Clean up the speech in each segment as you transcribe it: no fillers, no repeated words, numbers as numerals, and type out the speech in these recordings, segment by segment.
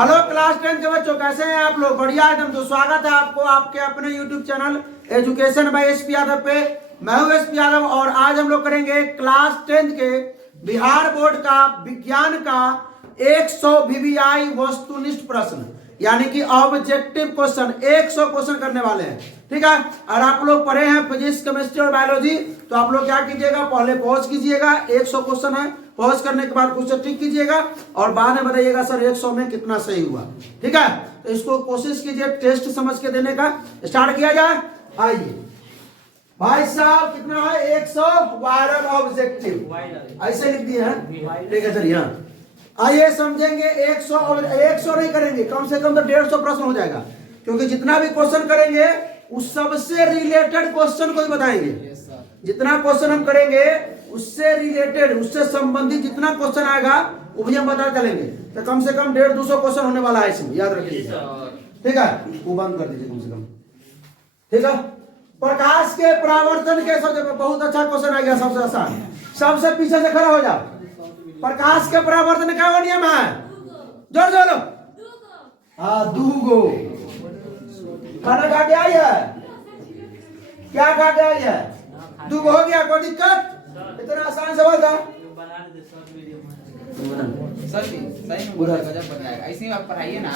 Hello class 10 के बच्चों, कैसे हैं आप लोग? बढ़िया एकदम। तो स्वागत है आपको आपके अपने YouTube channel education by SP Yadav पे। मैं हूं एसपी यादव और आज हम लोग करेंगे क्लास 10 के बिहार बोर्ड का विज्ञान का 100 VBI वस्तुनिष्ठ प्रश्न, यानी कि ऑब्जेक्टिव क्वेश्चन। 100 क्वेश्चन करने वाले हैं, ठीक है। और आप लोग पढ़े हैं फिजिक्स, केमिस्ट्री और बायोलॉजी, तो आप लोग क्या कीजिएगा, पहले पॉज कीजिएगा। 100 क्वेश्चन है, पॉज करने के बाद क्वेश्चन टिक कीजिएगा और बाद में बताइएगा सर 100 में कितना सही हुआ, ठीक है। तो इसको कोशिश कीजिए टेस्ट समझ के देने का। स्टार्ट किया जाए। आइए भाई साहब, कितना है? 100 वायरल ऑब्जेक्टिव, ऐसे लिख दिए हैं, ठीक है। चलिए आइए समझेंगे। 100 नहीं करेंगे, कम से कम तो 150 प्रश्न हो जाएगा, क्योंकि जितना भी क्वेश्चन करेंगे उस सबसे रिलेटेड क्वेश्चन को ही बताएंगे। जितना क्वेश्चन हम करेंगे उससे रिलेटेड, उससे संबंधित जितना क्वेश्चन आएगा वो भी हम बता चलेंगे। तो कम से कम 150-200 क्वेश्चन होने वाला है इसमें, याद रखिए, ठीक है। वो बंद कर दीजिए कम से कम, ठीक है। प्रकाश के परावर्तन के सबसे बहुत अच्छा क्वेश्चन आ गया, सबसे आसान। सबसे पीछे से खड़ा हो जाओ। प्रकाश के परावर्तन का वो नियम है, जोर जोर। हाँ, दूगो। खाना खा के आई है? क्या खा के आई है? दूगो हो गया, कोई दिक्कत? इतना आसान सवाल था।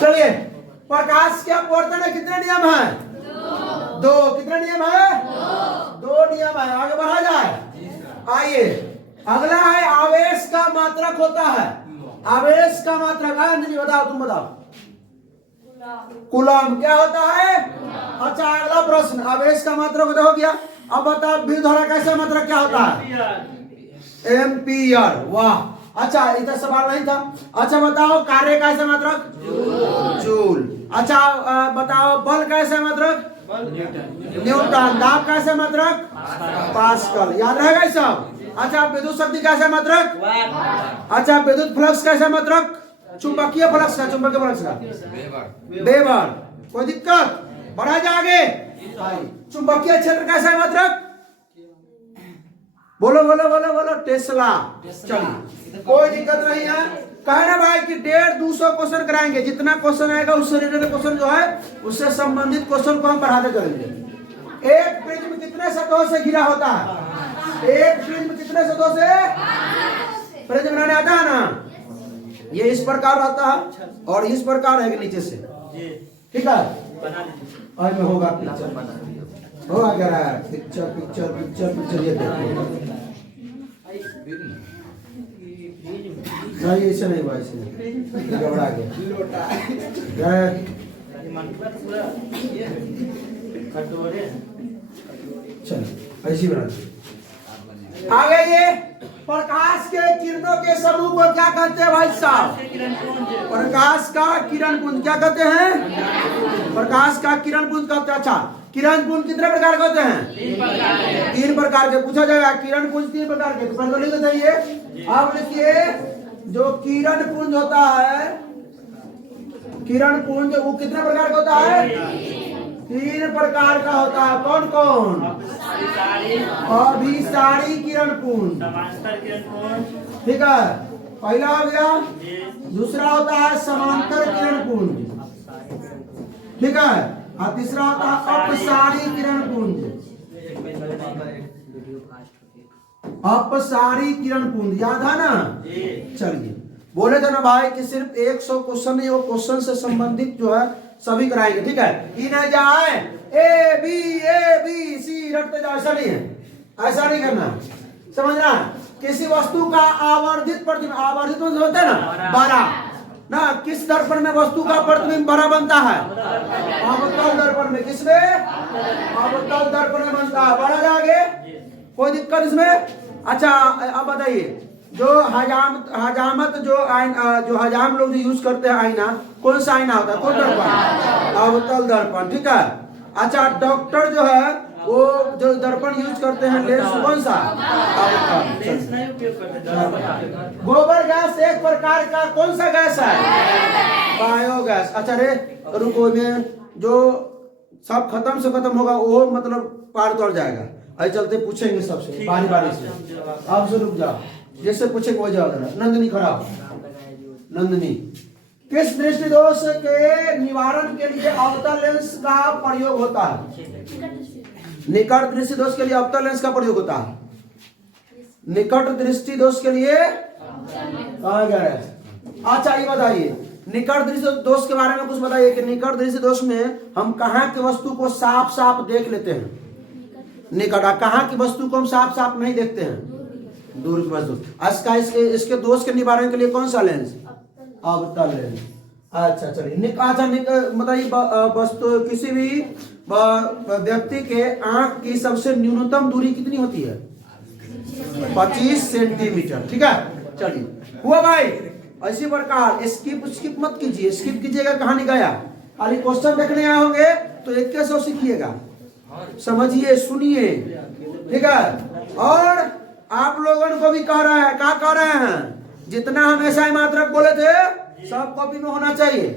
चलिए, प्रकाश के अपवर्तन में कितने नियम है? दो। कितने नियम है? दो नियम है। आगे बढ़ा जाए। आइए, अगला है आवेश का मात्रक होता है। आवेश का मात्रक है, अंजलि बताओ, तुम बताओ। कूलम क्या होता है? अच्छा, अगला प्रश्न, आवेश का मात्रक हो गया। अब बताओ विद्युत धारा कैसा मात्रक क्या होता है? एम्पियर। वाह, अच्छा, इधर सवाल नहीं था। अच्छा बताओ कार्य कैसा मात्रक? जूल। अच्छा बताओ बल कैसा मात्रक? न्यूटन। दाब कैसा मात्रक? पास्कल। याद रहेगा सब। अच्छा, विद्युत शक्ति कैसा मात्रक? अच्छा, विद्युत फ्लक्स कैसा मात्रक? चुंबकीय फ्लक्स का, चुंबकीय फ्लक्स का वेबर। कोई दिक्कत? बढ़ा जाएंगे। चुंबकीय क्षेत्र कैसा मात्रक? बोलो बोलो बोलो बोलो। टेस्ला। चलिए, कोई दिक्कत नहीं है। कहना भाई कि 150-200 क्वेश्चन कराएंगे। जितना क्वेश्चन आएगा उससे रिलेटेड क्वेश्चन जो है, उससे संबंधित क्वेश्चन को हम बढ़ाते करेंगे। एक प्रिज्म कितने सतहों से घिरा होता है? एक प्रिज्म कितने सतहों से? प्रिज्म बनाने आता है ना, ये इस प्रकार आता है और इस प्रकार है नीचे से, ठीक है। और में होगा पिक्चर, हो आ गया है पिक्चर पिक्चर पिक्चर पिक्चर। ये देखो, नहीं ऐसे नहीं हुआ, ऐसे घबरा गया। चलो ऐसी बना। आगे ये प्रकाश के किरणों के समूह को क्या कहते हैं भाई साहब? प्रकाश का किरण पुंज क्या कहते हैं? प्रकाश का किरण पुंज कहते हैं। अच्छा, किरण पुंज कितने प्रकार के होते हैं? 3 प्रकार के। पूछा जाएगा किरण पुंज 3 प्रकार के, तो पहले लिख दीजिए। आप लिखिए, जो किरण पुंज होता है, किरण पुंज वो कितने प्रकार का होता है? 3 प्रकार का होता है। कौन कौन? अभिसारी किरण पुंज, ठीक है, पहला हो गया। दूसरा होता है समांतर किरण पुंज, ठीक है। और तीसरा होता है अपसारी किरण पुंज। अपसारी किरण पुंज, याद है ना? चलिए, बोले थे ना भाई कि सिर्फ 100 क्वेश्चन नहीं, वो क्वेश्चन से संबंधित जो है सभी कराएंगे, ठीक है। इन्हें जाए ए बी सी रटते जाओ, ऐसा नहीं है, ऐसा नहीं करना, समझना। किसी वस्तु का आवर्धित प्रतिबिंब, आवर्धित होता है ना, बड़ा ना, किस दर्पण में वस्तु का प्रतिबिंब बड़ा बनता है? अवतल दर्पण में। किसमें? अवतल दर्पण में बनता है। बड़ा जाएंगे, कोई दिक्कत इसमें? अच्छा, अब बताइए, जो हजामत जो हजाम लोग जो यूज करते हैं आईना, कौन सा आईना होता है? कौन दर्पण? अवतल दर्पण, ठीक है। अच्छा, डॉक्टर जो है वो जो दर्पण यूज करते हैं, लेंस कौन सा? गोबर गैस एक प्रकार का कौन सा गैस है? बायोगैस। अच्छा रे, रुको, में जो सब खत्म से खत्म होगा वो मतलब पार कर जाएगा। ऐसे चलते पूछेंगे सबसे बारी बारी से। आप से रुक जाओ, जैसे पूछेंगे वो जवाब देना। नंदिनी खड़ा, नंदिनी किस दृष्टि दोष के निवारण के लिए अवतल लेंस का प्रयोग होता है? निकट दृष्टि दोष के लिए अवतल लेंस का प्रयोग होता है। निकट दृष्टि दोष के लिए कहा गया है? अच्छा ये बताइए, निकट दृष्टि दोष के बारे में कुछ बताइए कि निकट दृष्टि दोष में हम कहाँ की वस्तु को साफ साफ देख लेते हैं? निकट। कहाँ की वस्तु को हम साफ साफ नहीं देखते हैं? दूर की वस्तु। इसका इसके दोष के निवारण के लिए कौन सा लेंस? अवतल लेंस। अच्छा चलिए, बताइए वस्तु किसी भी व्यक्ति के आंख की सबसे न्यूनतम दूरी कितनी होती है? 25 सेंटीमीटर। ठीक है, चलिए हुआ भाई। इसी प्रकार स्किप मत कीजिए, स्किप कीजिएगा कहानी गया। खाली क्वेश्चन देखने आए होंगे तो 2100 सीखिएगा, समझिए, सुनिए। ठीक है, और आप लोगों को भी कह रहा है, क्या कह रहे हैं, जितना हम ऐसा मात्रक बोले थे सब कॉपी में होना चाहिए।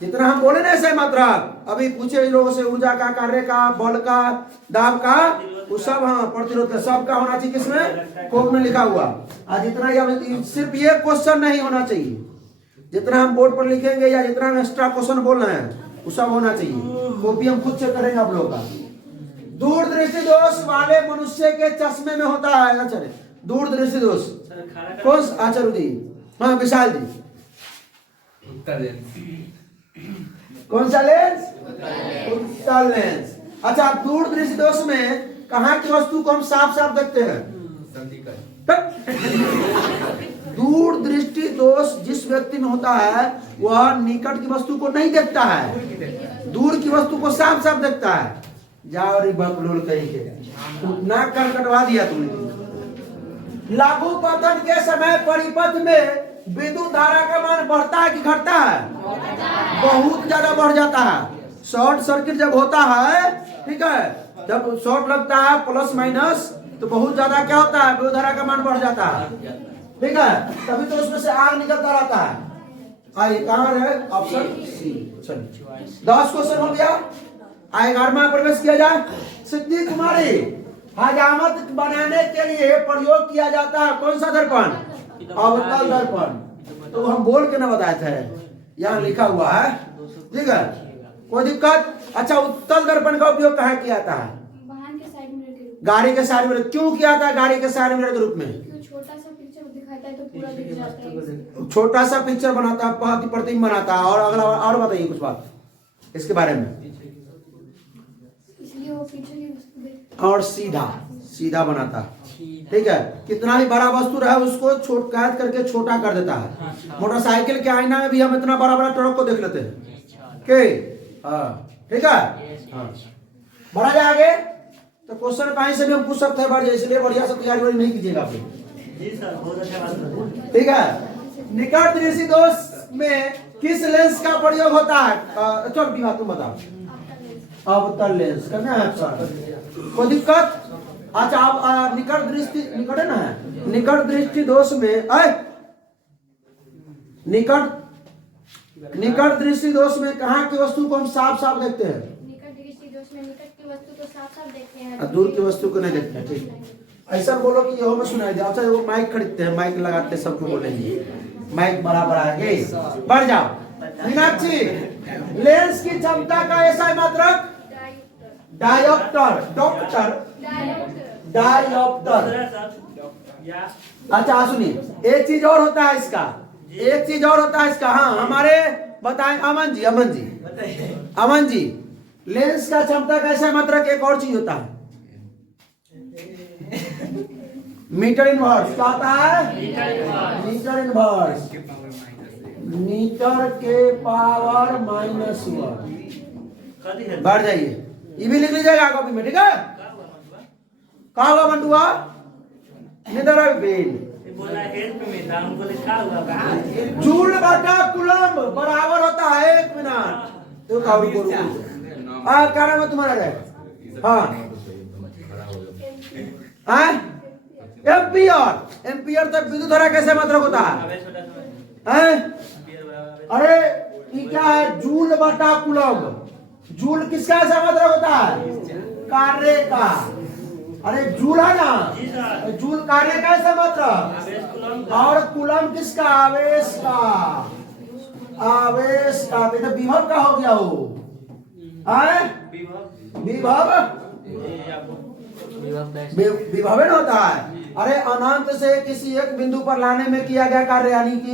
जितना हम बोले ना ऐसा मात्रक, अभी पूछे लोगों से ऊर्जा का, कार्य का, बल का, दाब का, वो सब, हाँ प्रतिरोध का, सबका होना चाहिए। किसमें? कॉपी में लिखा हुआ। आज जितना सिर्फ ये क्वेश्चन नहीं होना चाहिए, जितना हम बोर्ड पर लिखेंगे या जितना हम एक्स्ट्रा क्वेश्चन बोल रहे हैं वो सब होना चाहिए। कॉपी हम खुद से करेंगे आप लोगों का। दूर दृष्टि दोष वाले मनुष्य के चश्मे में होता है। अच्छा, दूर दृष्टि दोष कौन? अच्छा रुदी, हाँ विशाल जी, कौन सा लेंस? उत्तल लेंस। अच्छा, दूर दृष्टि दोष में कहाँ की वस्तु को हम साफ साफ देखते हैं? दूर दृष्टि दोष जिस व्यक्ति में होता है वह निकट की वस्तु को नहीं देखता है, दूर की वस्तु को साफ साफ देखता है। जाओ रे बकलोल कहीं के, नाक कर कटवा दिया तुमने। लागू पतन के समय परिपथ में विद्युत धारा का मान बढ़ता है कि घटता है? बहुत ज्यादा बढ़ जाता है। शॉर्ट सर्किट जब होता है, ठीक है, जब शॉर्ट लगता है प्लस माइनस, तो बहुत ज्यादा क्या होता है, विद्युत धारा का मान बढ़ जाता है। ठीक है, तभी तो उसमें से आग निकलता रहता है। आइए कहाँ रहे? Option C. चलिए 10 क्वेश्चन हो गया। 11वां प्रवेश किया जाए। सिद्धि कुमारी, हजामत बनाने के लिए प्रयोग किया जाता है कौन सा दर्पण? अवतल दर्पण। तो हम बोल के ना बताए थे, यहाँ लिखा हुआ है। ठीक है, कोई दिक्कत? अच्छा, उत्तल दर्पण का उपयोग कहाँ किया जाता है? वाहन के साइड मिरर के, गाड़ी के साइड मिरर। क्यों किया था गाड़ी के साइड मिरर के रूप में? छोटा सा पिक्चर दिखाता है तो पूरा दिख जाता है। छोटा सा पिक्चर बनाता है, प्रतिबिंब बनाता है। और अगला और बताइए कुछ बात इसके बारे में। इसलिए वो पीछे और सीधा बनाता है। ठीक है, कितना भी बड़ा वस्तु रहे उसको कैद करके छोटा कर देता है। मोटरसाइकिल के आईना में भी हम इतना बड़ा बड़ा ट्रक को देख लेते हैं के, ठीक है, बढ़ा जाए आगे। तो क्वेश्चन कहीं से भी हम पूछ सकते हैं बढ़ जाए, इसलिए बढ़िया से तैयारी नहीं कीजिएगा आप लोग। ठीक है, निकट दृष्टि दोष में किस लेंस का प्रयोग होता है? चल भी बात तुम बताओ। अवतल लेंस करना है सर, कोई दिक्कत? अच्छा, आप निकट दृष्टि, निकट है ना, निकट दृष्टि दोष में निकट दृष्टि दोष में कहाँ की वस्तु को हम साफ साफ देखते हैं? निकट दृष्टि दोष में निकट की वस्तु को साफ साफ देखते हैं, दूर की वस्तु को नहीं देखते हैं। ठीक, ऐसा बोलो कि यहो में सुनाई दे। अच्छा, वो माइक खरीदते हैं, माइक लगाते हैं, सबको बोलेंगे माइक बराबर आगे बढ़ जाओ। मीनाक्षी, लेंस की क्षमता का ऐसा मात्रक? डायोप्टर। Doctor dioptre. अच्छा सुनिए, एक चीज और होता है इसका, एक चीज और होता है इसका। हाँ, हमारे बताएं अमन जी, लेंस का क्षमता का ऐसा मात्रक एक और चीज होता है, मीटर इनवर्स। क्या होता है? मीटर इनवर्स, मीटर के पावर -1। बढ़ जाइए, ये भी लिख लीजिएगा कॉपी में। ठीक है, कहा हुआ बंटुआ? निदर बेन जूल बटा कुलम बराबर होता है 1 मिनट। तो क्या नाम है तुम्हारा? हाँ, एम्पियर तक विद्युत धारा कैसे मात्रक होता है? अरे ये क्या है? जूल बटा कुलम। जूल किसका ऐसा मात्रक होता है? कार्य का। अरे जूल है ना, जूल कार्य का ऐसा मात्रक, और कुलम किसका? आवेश का। आवेश का तो विभव का हो गया हो। आए विभव विभव न होता है। अरे अनंत से किसी एक बिंदु पर लाने में किया गया कार्य, यानी कि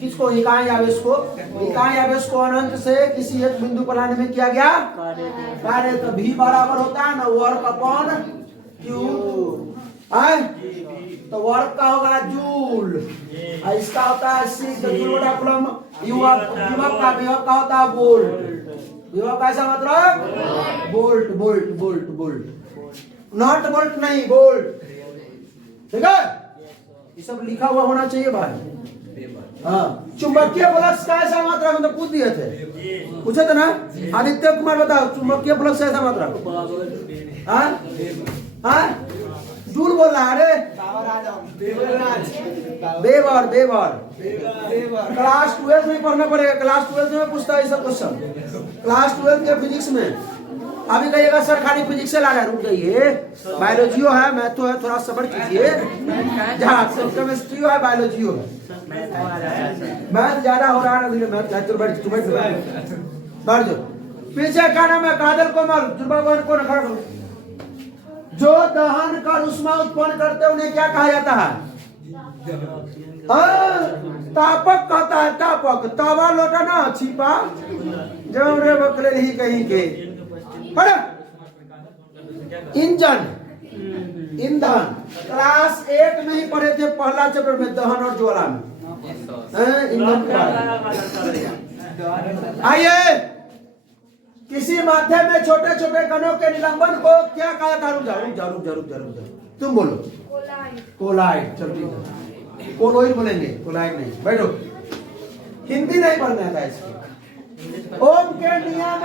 किसको, इकाई आवेश को, इकाई आवेश को अनंत से किसी एक बिंदु पर लाने में किया गया कार्य। तो भी बराबर होता है ना वर्क अपॉन क्यू। आए तो वर्क का होगा जूल, इसका होता है सी जूल बटा कूलम। विभव का होता है वोल्ट। विभव का ऐसा मतलब volt volt volt volt, not volt नहीं वोल्ट। ठीक है, ये सब लिखा हुआ होना चाहिए भाई। हाँ, चुंबकीय फ्लक्स का ऐसा मात्रा मतलब पूछ दिए थे, पूछे थे ना। आदित्य कुमार बताओ चुंबकीय फ्लक्स का ऐसा मात्रा। हाँ हाँ जूल बोल रहा है। अरे बेवर बेवर क्लास 12 में पढ़ना पड़ेगा। क्लास 12 में पूछता है ये सब क्वेश्चन। क्लास 12 के फिजिक्स में अभी कहिएगा सर खाली फिजिक्स से ला रहा है, रुक जाइए। बायोलॉजी है, मैथो है, थोड़ा सब्र कीजिए। केमिस्ट्री है, बायोलॉजी है, मैथ ज्यादा हो रहा है। बढ़ जाओ पीछे। क्या नाम है? काजल कोमल को खड़ा करो। जो दहन कर उष्मा उत्पन्न करते उन्हें क्या कहा जाता है? तापक कहता है। तापक तवा लोटा ना छिपा जो रे बकले नहीं कहीं के। इंजन ईंधन क्लास 1 में ही पढ़े थे, पहला चैप्टर में दहन और ज्वाला में ईंधन। आइए, किसी माध्यम में छोटे छोटे कणों के निलंबन को क्या कहा था? रुक जाओ तुम बोलो। कोलाइड। चलो ठीक है, कोलोइड बोलेंगे, कोलाइड नहीं। बैठो, हिंदी नहीं पढ़ना था इसकी। ओम के नियम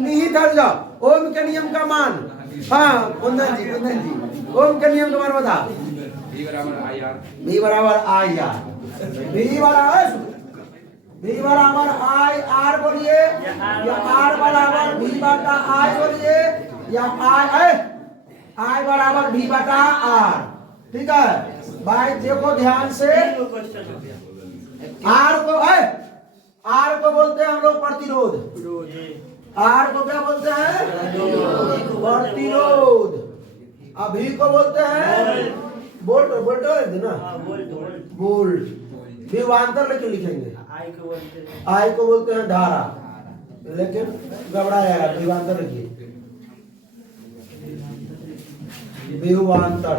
निहित हट जाओ। ओम के नियम का मान। हाँ कुंदन जी ओम के नियम का मान बता। V बराबर I R। V बराबर I R बोलिए, या R बराबर V बटा I बोलिए, या I बराबर V बटा R। ठीक है भाई, देखो ध्यान से। R को बोलते हैं हम लोग प्रतिरोध। R को क्या बोलते हैं? प्रतिरोध। अभी को बोलते हैं वोल्ट। वोल्ट ना, वोल्ट। विभवांतर लेके लिखेंगे। I को बोलते हैं धारा, लेकिन घबराया विभवांतर लिखिए। विभवांतर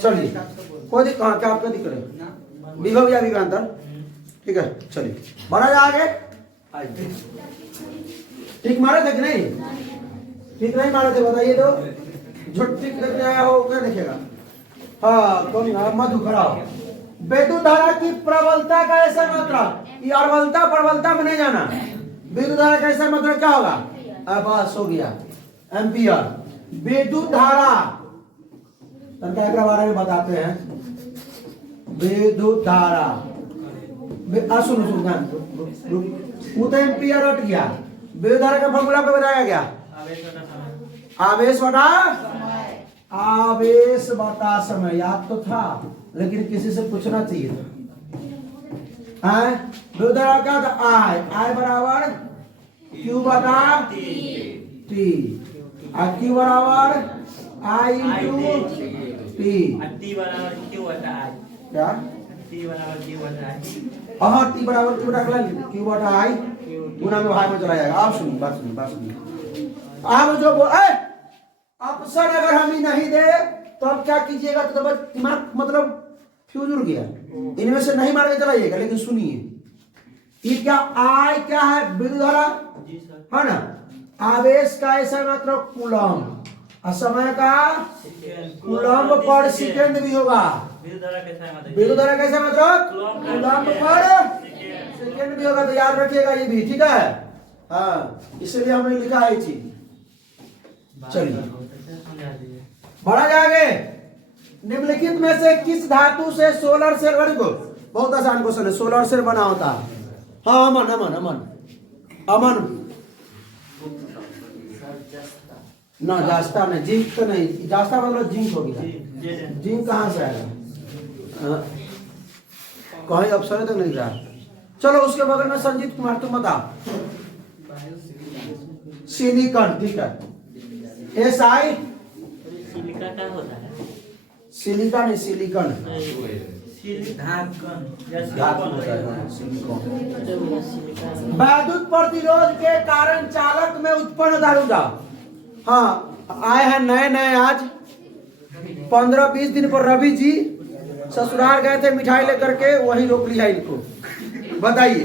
चलिए, कोई क्या आपका दिक्कत है? विभव या विभवांतर? ठीक है चलिए बढ़ा जा आगे। ठीक मारे थे कि नहीं? ठीक नहीं मारे थे बताइए तो। झुट ठीक लेके आया हो क्या लिखेगा? हाँ कौन मधु खड़ा हो। विद्युत धारा की प्रबलता का ऐसा मात्रा, ये अवलता प्रबलता में नहीं जाना। विद्युत धारा का ऐसा मात्रा क्या होगा? बस हो गया, एम्पियर। विद्युत धारा के बारे में बताते हैं। विद्युत धारा सुनो वो तो एम्पियर हट गया। विद्युत धारा का फॉर्मूला को बताया गया, आवेश बटा समय। याद तो था लेकिन किसी से पूछना चाहिए था। विद्युत धारा का I बराबर Q बटा T, Q बराबर I इंटू T। क्या? T बराबर Q बटा Q बटा I गुना में भाग में चला जाएगा। आप सुनिए, बात सुनिए। आप जो ऑप्शन अगर हम ही नहीं दे तो अब क्या कीजिएगा? तो दिमाग मतलब फ्यूज उड़ गया, इनमें से नहीं मार के चलाइएगा। लेकिन सुनिए, ये क्या I क्या है? विद्युत धारा है ना। आवेश का ऐसा मात्रा कूलम, और समय का कूलम पर सेकंड भी होगा। विद्युत धारा कैसा मतलब? कूलम पर सेकंड भी होगा। तो याद रखिएगा ये भी, ठीक है। हाँ इसलिए हमने लिखा है ये चीज। चलिए बढ़ा जाएंगे। निम्नलिखित में से किस धातु से सोलर सेल, वेरी गुड, बहुत आसान क्वेश्चन है। सोलर सेल बना होता है। हाँ अमन ना जास्ता नहीं, जिंक तो नहीं, जास्ता मतलब जिंक हो गया। जिंक कहाँ से आएगा? कहीं अफसर तक नहीं रहा। चलो उसके बगल में संजीत कुमार, तुम बता। सिलिकॉन, ठीक है। SI सिलिका क्या होता है? सिलिकॉन है, सिलिकॉन धातु होता है, सिलिकॉन। सिलिका विद्युत प्रतिरोध के कारण चालक में उत्पन्न दारूदा। हाँ, आए हैं नए नए आज 15-20 दिन पर रवि जी ससुराल गए थे मिठाई लेकर के, वहीं रोक लिया इनको। बताइए,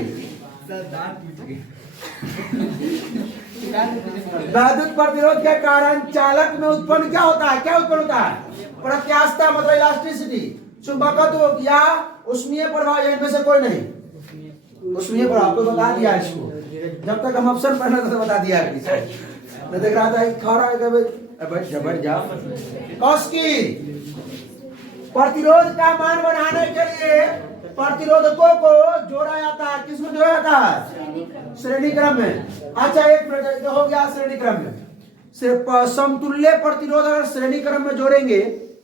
विद्युत प्रतिरोध के कारण चालक में उत्पन्न क्या होता है? क्या उत्पन्न होता है? प्रत्यास्थता मतलब इलास्टिसिटी, चुंबकत्व या उष्मीय प्रभाव, या इनमें से कोई नहीं? उष्मीय प्रभाव तो बता दिया इसको, जब तक हम ऑप्शन पढ़ रहे थे बता दिया इसको। मैं देख रहा था खा रहा है, बैठ जा। कौस्की प्रतिरोध का मान बढ़ाने के लिए प्रतिरोधकों को जोड़ा जाता है। किसमें जोड़ा जाता है? श्रेणी क्रम में। अच्छा, एक मिनट हो गया श्रेणी क्रम में। सिर्फ समतुल्य प्रतिरोध अगर श्रेणी क्रम में जोड़ेंगे,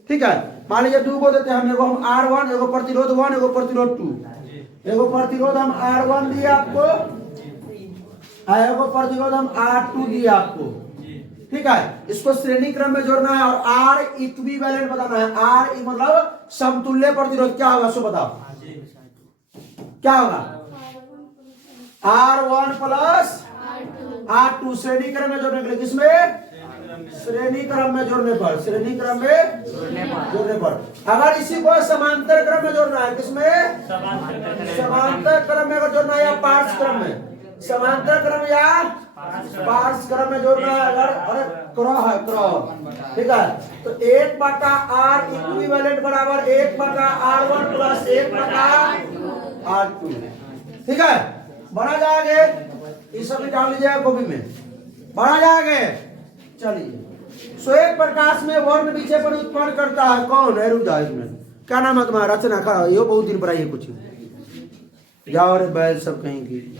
ठीक है, मान लीजिए 2 को देते हैं हम, एगो हम R1, एगो प्रतिरोध 1, एगो प्रतिरोध 2। एगो प्रतिरोध हम R1 दिए आपको, एगो प्रतिरोध हम R2 दिए आपको, ठीक है। इसको श्रेणी क्रम में जोड़ना है और R इक्विवेलेंट बताना है। R मतलब समतुल्य प्रतिरोध क्या होगा, सो बताओ क्या होगा? R1 प्लस R2 श्रेणी क्रम में जोड़ने के लिए, किसमें? श्रेणी क्रम में जोड़ने पर, श्रेणी क्रम में जोड़ने पर। अगर इसी को समांतर क्रम में जोड़ना है, किसमें? समांतर क्रम में अगर जोड़ना है या पार्श्व क्रम में, समांतर क्रम या पार्श्व क्रम में जोड़ना है अगर, अरे क्रॉ है, क्रॉ, ठीक है। तो 1/R इक्विवेलेंट बराबर 1/R1 प्लस 1/R2, ठीक है। बढ़ा जाएंगे, इस सब डाल लीजिएगा कॉपी में, बढ़ा जाएंगे। चलिए, श्वेत प्रकाश में वर्ण विक्षेपण उत्पन्न करता है कौन है? रुक जाओ, इसमें क्या नाम है तुम्हारा? रचना खड़ा, ये बहुत दिन पर आई है कुछ। जाओ रे बैल सब कहीं की।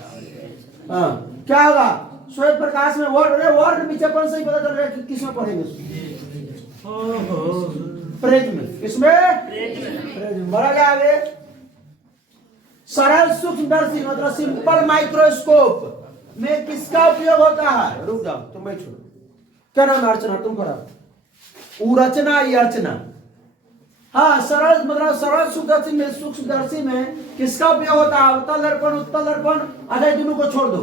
हाँ, क्या होगा? श्वेत प्रकाश में वर्ण विक्षेपण से ही पता चल रहा है कि किसमें पढ़ेंगे? प्रेज में। किसमें? प्रेज में। बढ़ा जाएंगे। सरल सूक्ष्मदर्शी मतलब सिंपल माइक्रोस्कोप में किसका उपयोग होता है? रुक जाओ, तुम बैठो। क्या नाम है? अर्चना, तुम करो। उरचना या अर्चना? हाँ, सरल मतलब सरल सूक्ष्मदर्शी में किसका उपयोग होता है? अवतल दर्पण, उत्तल दर्पण। अच्छा, दोनों को छोड़ दो,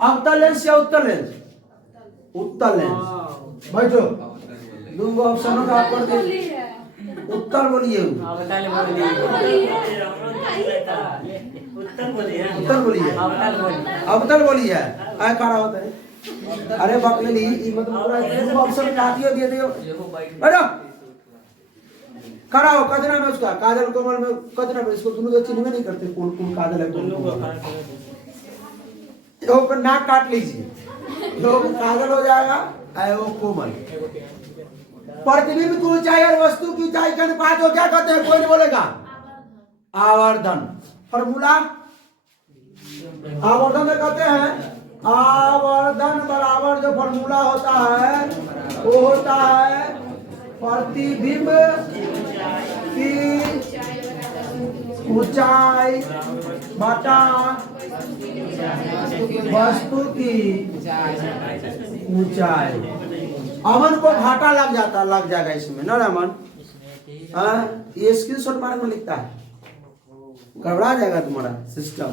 अवतल लेंस या उत्तल लेंस? उत्तल लेंस। बैठो, दो ऑप्शनों का आप उत्तर बोलिए। उत्तर बोलिए, अवतल बोलिए। आए खड़ा होता है, अरे बकली, मतलब पूरा दो ऑप्शन काटियो दिए दियो। बैठो, खड़ा हो। कितना में उसका काजल कोमल में कितना में? इसको दोनों चिन्ह में नहीं करते कौन कौन काजल है, तो नाक काट लीजिए, तो काजल हो जाएगा, आए वो कोमल। प्रतिबिंब की ऊंचाई और वस्तु की ऊंचाई के अनुपात को क्या कहते हैं? कोई नहीं बोलेगा। आवर्धन। फॉर्मूला आवर्धन में कहते हैं, आवर्धन बराबर जो फॉर्मूला होता है वो होता है प्रतिबिंब की ऊंचाई बटा वस्तु की ऊंचाई। अमन को घाटा लग जाएगा इसमें ना अमन? ये स्क्रीनशॉट मार्क में लिखता है, गड़बड़ा जाएगा तुम्हारा सिस्टम।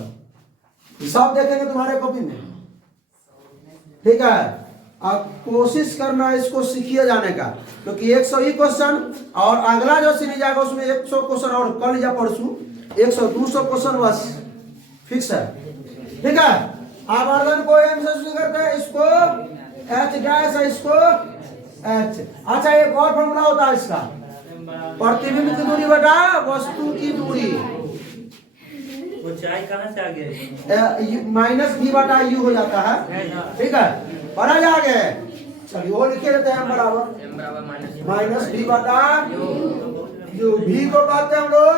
सब देखेंगे तुम्हारे कॉपी में, ठीक है। आप कोशिश करना इसको सीखिए जाने का, क्योंकि 100 ही क्वेश्चन और अगला जो सीरीज आएगा उसमें 100 क्वेश्चन और कल या परसों 100-200 क्वेश्चन बस फिक्स है, ठीक है। आवर्धन को एम से शुरू करते हैं, इसको एच डैश है, इसको एच। अच्छा, एक और फॉर्मूला होता है इसका, प्रतिबिंब की दूरी बटा वस्तु की दूरी। ऊंचाई कहाँ से आ गया? माइनस भी बटा यू हो जाता है, ठीक है। बढ़ा जाएगा, चलिए वो लिखे रहते हैं बराबर माइनस भी बटा यू। भी को कहते हैं हम लोग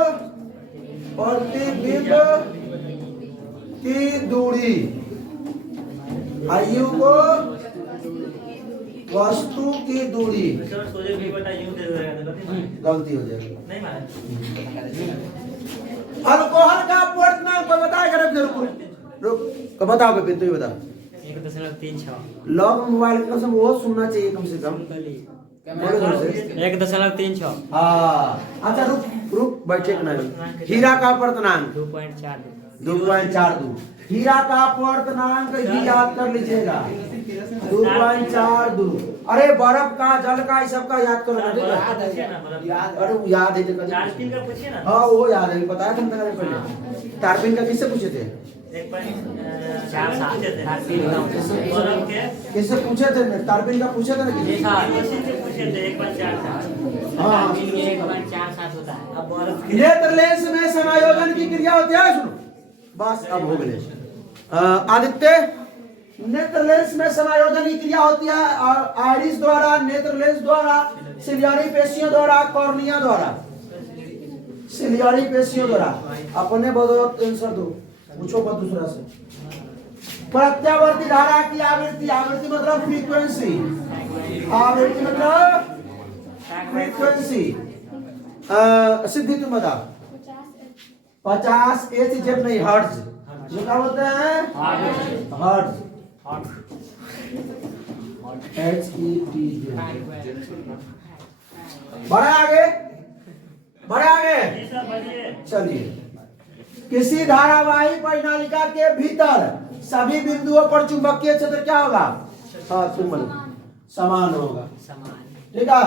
प्रतिबिंब की दूरी, यू को वस्तु की दूरी सर सोचे भी बेटा यूं दे देगा तो गलती हो जाएगी। नहीं मारा अल्कोहल का अपवर्तनांक कोई बताएगा? रुक बताओ बेबी, तू ही बता। 1.36 लॉग मोबाइल के कसम वो सुनना चाहिए कम से कम। बोलो जोर से। 1.36 हाँ अच्छा रुक बैठे ना। हीरा का अपवर्तनांक 2.42। हीरा का अपवर्तनांक ही याद कर लीजिएगा 2.42। अरे बर्फ का, जल का, इस सब का याद करो ना। अरे वो याद है टार्पिन का पूछिए ना। हाँ वो याद है, बताया था पहले। टार्पिन का किससे पूछे थे? 1.47 किससे पूछे थे? टार्पिन का पूछे थे ना किसी? पूछे थे 1.47 हाँ 1.47 होता है। अब बर्फ नेत्र लेंस में समायोजन की क्रिया होती है। सुनो बस अब हो गए। आदित्य, नेत्र लेंस में समायोजन की क्रिया होती है आइरिस द्वारा, नेत्र लेंस द्वारा, सिलियरी पेशियों द्वारा, कॉर्निया द्वारा। सिलियरी पेशियों द्वारा। अपने बदौलत आंसर दो, पूछो मत दूसरा से। प्रत्यावर्ती धारा की आवृत्ति, आवृत्ति मतलब फ्रीक्वेंसी, आवृत्ति मतलब फ्रीक्वेंसी। सिद्धि तुम बताओ। 50 HZ नहीं, हर्ट्ज। जो क्या बोलते हैं? हर्ट्ज। HETZ। बढ़े आगे, बढ़े आगे। चलिए, किसी धारावाही परिनालिका के भीतर सभी बिंदुओं पर चुंबकीय क्षेत्र क्या होगा? हाँ चुंबन समान होगा। ठीक है,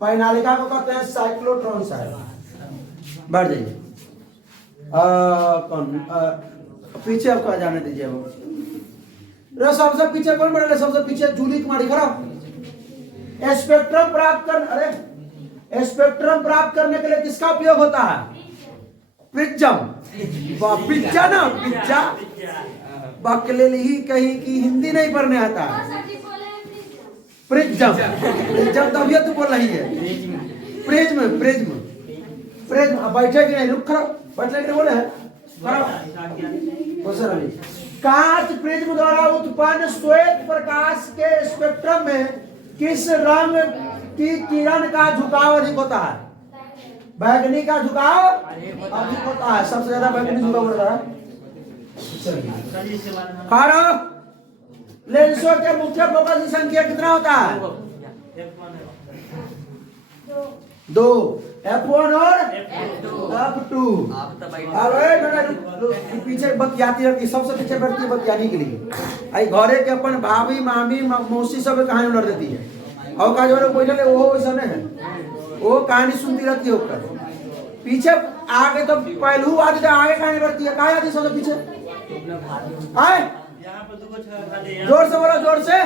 परिनालिका को कहते हैं साइक्लोट्रॉन। साहब बढ़ जाइए। पीछे आपको जाने दीजिए। वो सबसे पीछे कौन बढ़े? सबसे पीछे जूली कुमारी खड़ा। स्पेक्ट्रम प्राप्त करने के लिए किसका उपयोग होता है? प्रिज्म। पिज्जा ना, पिज्जा बकले ही कहीं की हिंदी नहीं पढ़ने आता है। प्रिज्म, प्रिज्म तभी तो बोल रही है। Prism, prism, prism. बैठे कि नहीं? रुक खड़ा, बैठने के लिए बोले हैं। कांच प्रिज्म द्वारा उत्पन्न श्वेत प्रकाश के स्पेक्ट्रम में किस रंग की किरण का झुकाव अधिक होता है? बैगनी का झुकाव अधिक होता है। सबसे ज्यादा बैगनी झुकाव होता है। लेंसों के मुख्य फोकस की संख्या कितना होता है? 2। F1 और F2। पीछे बतियाती रहती है, सबसे पीछे बैठती है बतियाने के लिए। आई घरे के अपन भाभी, मामी, मौसी सब कहानी लड़ देती है। और का जो कोई वो वैसा नहीं है, वो कहानी सुनती रहती है ऊपर पीछे। आगे तो पहलू आती है, आगे कहानी बढ़ती है। कहा जाती सबसे पीछे? आए जोर से बोलो, जोर से।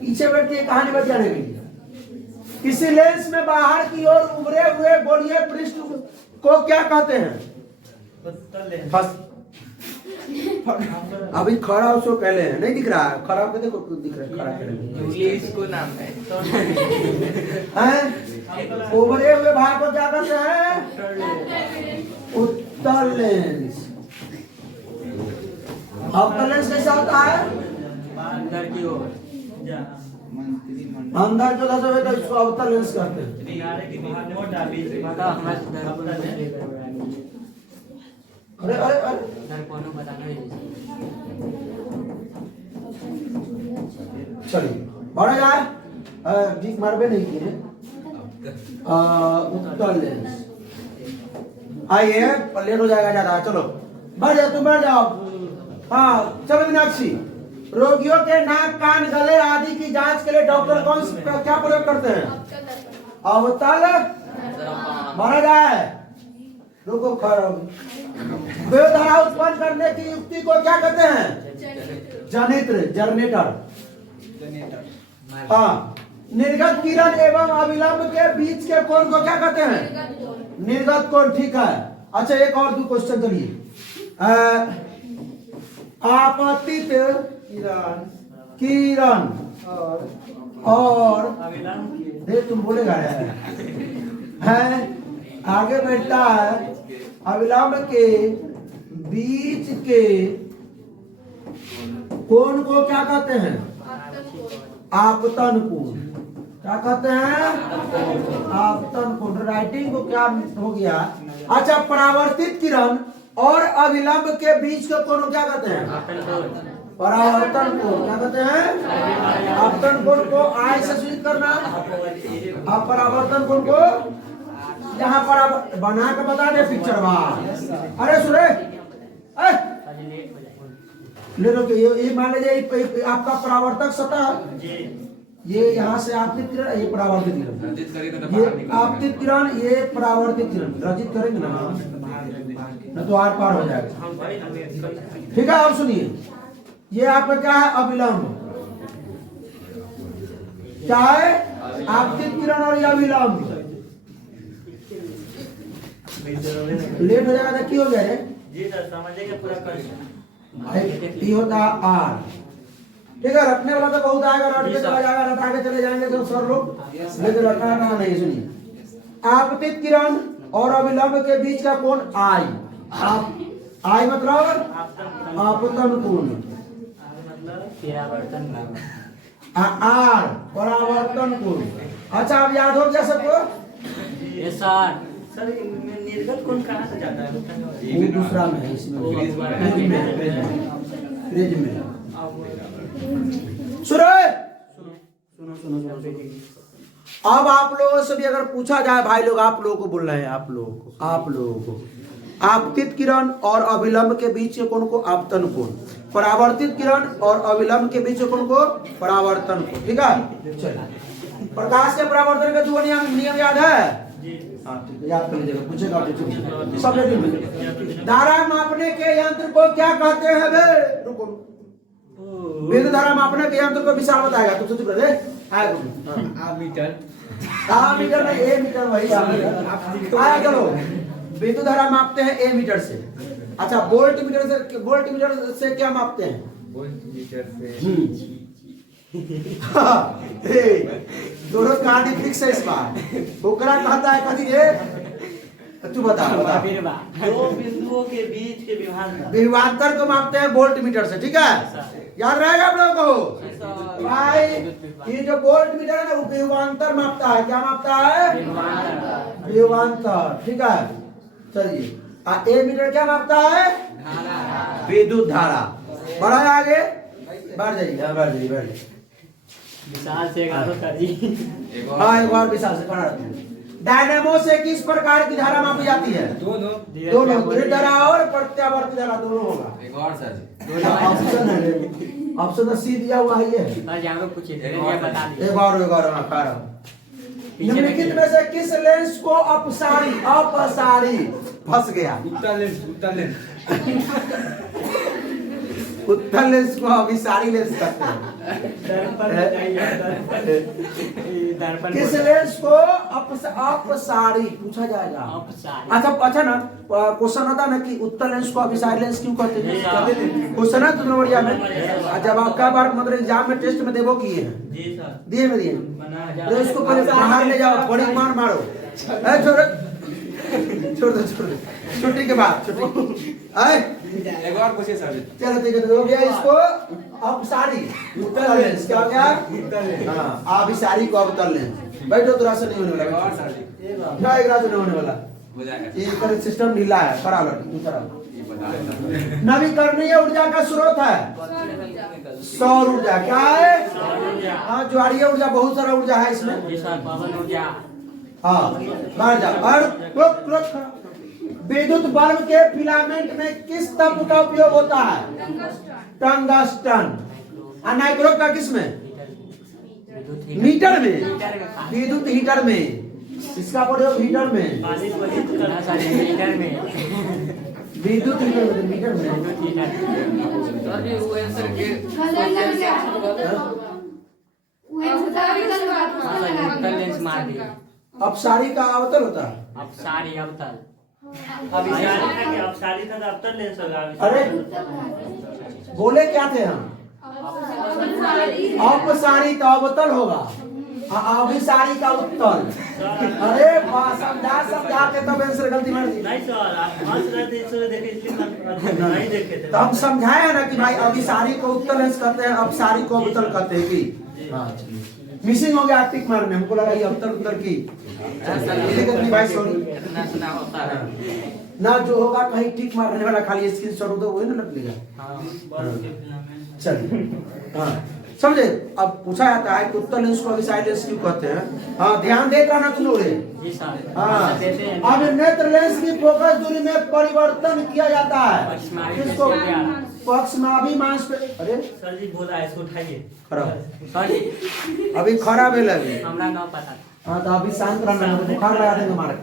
पीछे बैठती है कहानी बतियाने के लिए। किसी लेंस में बाहर की ओर उभरे हुए गोलीय पृष्ठ को क्या कहते हैं? अभी खड़ा उसको कहले हैं, नहीं दिख रहा है? खड़ा होकर देखो, दिख रहा है खड़ा कहले इसको नाम है। हैं? उभरे हुए भाग को क्या कहते हैं? उत्तर लेंस। अवतल लेंस कैसा होता है? अंदर की ओर अंदर जो दस तो इसको अवतल लेंस कहते हैं। अरे अरे अरे चलिए बढ़ जाए। ठीक मारबे नहीं किए। उत्तर लेंस। आइए लेट हो जाएगा ज्यादा। चलो बढ़ जाओ, तुम बढ़ जाओ। हाँ चलो मीनाक्षी, रोगियों के नाक, कान, गले आदि की जांच के लिए डॉक्टर कौन क्या प्रयोग करते हैं? अवतल। मारा जाए। रुको खड़ा। धारा उत्पन्न करने की युक्ति को क्या कहते हैं? जनित्र, जनरेटर। हाँ, निर्गत किरण एवं अविलंब के बीच के कोण को क्या कहते हैं? निर्गत कोण। ठीक है। अच्छा एक और 2 क्वेश्चन चलिए। आपतित किरण और तुम बोलेगा है आगे बैठता है अविलंब के बीच के कोण को क्या कहते हैं? आपतन कोण, क्या कहते हैं? आपतन कोण। राइटिंग को क्या हो गया? अच्छा, परावर्तित किरण और अविलंब के बीच के कोण को क्या कहते हैं? परावर्तन कोण। क्या कहते हैं? आपतन कोण को आई से सूचित करना, अब परावर्तन कोण को यहाँ पर बना के बता दे पिक्चर बा। अरे सुरे, ले लो, ये मान लीजिए आपका परावर्तक सतह, ये यहाँ से आपतित किरण, ये परावर्तित किरण, ये आपतित किरण, ये परावर्तित किरण। रजित करेंगे ना तो आर पार हो जाएगा। ठीक है, अब सुनिए, ये आपका क्या है? अविलंब। क्या है? आपतित किरण और ये अविलंब। लेट हो जाएगा तो क्यों हो जाए? जी सर, समझेंगे पूरा क्वेश्चन। ये होता है आर। ठीक है, रखने वाला तो बहुत आएगा, रट के चला जाएगा, रटा के चले जाएंगे तो सर लोग, लेकिन रटना नहीं। सुनिए, आपतित किरण और अविलंब के बीच का कोण आई। आई मतलब आपतन कोण। आर परावर्तन कोण। अच्छा, अब याद हो गया सबको? ये सर निर्गत कोण कहाँ से जाता है? वो दूसरा में है, इसमें पेज में। सुनो सुनो सुनो सुनो। अब आप लोगों से भी अगर पूछा जाए, भाई लोग, आप लोगों को बोल रहे हैं, आप लोगों को आपतित किरण और अविलंब के बीच के कोण को आपतन कोण, परावर्तित किरण और अविलंब के बीच के कोण को परावर्तन कोण। ठीक है, चलिए, प्रकाश के परावर्तन का जो नियम याद है? याद कर लीजिएगा, पूछेगा तो सब लेकिन। धारा मापने के यंत्र को क्या कहते हैं? बे रुको, विद्युत धारा मापने के यंत्र को विशाल बताएगा। तुम चुप रहे। मीटर में ए मीटर, वही आया। चलो, विद्युत धारा मापते हैं ए मीटर से। अच्छा, वोल्ट मीटर से क्या मापते हैं? वोल्ट मीटर से। दोनों कहानी फिक्स है इस बार। ओकरा कहता है कभी ये, तू बता। दो बिंदुओं के बीच के विभवांतर को मापते हैं वोल्ट मीटर से। ठीक है, याद रहेगा आप लोगों को? भाई, ये जो वोल्ट मीटर है ना, वो विभवांतर मापता है। क्या मापता है? विभवांतर। ठीक है, चलिए। ए मीटर क्या मापता है? विद्युत धारा। बढ़ा आगे, बढ़ जाइए। विशाल से हाँ, एक बार विशाल से पढ़ा। डायनेमो से किस प्रकार की धारा मापी जाती है? दोनों गृह धारा और प्रत्यावर्ती धारा दोनों होगा। एक और सर, ऑप्शन है, ऑप्शन सी दिया हुआ है। ये बता एक बार निम्नलिखित में से किस लेंस को अपसारी फंस गया? उत्तल लेंस को अभिसारी लेंस कहते हैं। किस लेंस को अपसारी पूछा जाएगा? अच्छा ना, क्वेश्चन होता ना कि उत्तल लेंस को अभिसारी लेंस क्यों कहते हैं? क्वेश्चन है तुमने बढ़िया में, जब आप क्या बार मतलब एग्जाम में टेस्ट में देवो किए हैं? दिए तो इसको पहले बाहर ले जाओ, बड़ी मारो। छोड़ दो छुट्टी के बाद। एक और पूछिए सर। चलो ठीक है, तो हो गया इसको अपसारी उत्तल लेंस। क्या हो गया? हाँ, अभिसारी को अवतल लेंस। बैठो, थोड़ा सा नहीं होने वाला। और सर क्या एक रात नहीं होने वाला? हो जाएगा। ये कर सिस्टम ढीला है, करा लो। नवीकरणीय ऊर्जा का स्रोत है सौर ऊर्जा। क्या है? हाँ, ज्वारीय ऊर्जा, बहुत सारा ऊर्जा है इसमें। हाँ, बाहर जाओ। और विद्युत बल्ब के फिलामेंट में किस तत्व का उपयोग होता है? टंगस्टन। नाइक्रोम का किस में? मीटर में। विद्युत हीटर में। इसका प्रयोग हीटर में। विद्युत मीटर में। अपसारी का अवतल होता है। अरे बोले क्या थे हम? अपसारी का अवतल होगा, अभिसारी का उत्तल। अरे समझा के तब आंसर गलती मार दी। तो हम समझाए ना कि भाई अभिसारी को उत्तल लेंस कहते हैं, अपसारी को अवतल कहते हैं। कि हाँ चलिए मिसिंग हो गया टिक मारने हमको लगा ये अबतर उत्तर की लेकिन भाई सॉरी इतना सुना होता है। ना जो होगा कहीं टिक मारने वाला खाली स्क्रीनशॉट होता वही ना लग लेगा। हाँ चलिए हाँ समझे। अब पूछा जाता है कि उत्तर लेंस को अभी साइड लेंस क्यों कहते हैं। हाँ ध्यान देख रहा ना तुम लोग जी सर। हाँ देते हैं। अब नेत्र लेंस की फोकस दूरी में परिवर्तन किया जाता है पक्षमावी पे किसको से आ- पक्षमावी मांस पे अरे सर जी बोला है इसको उठाइए। खराब सर जी अभी खराब है लगे। हमरा ना पता। हाँ तो अभी शांत रहना बुखार लगा देंगे हमारे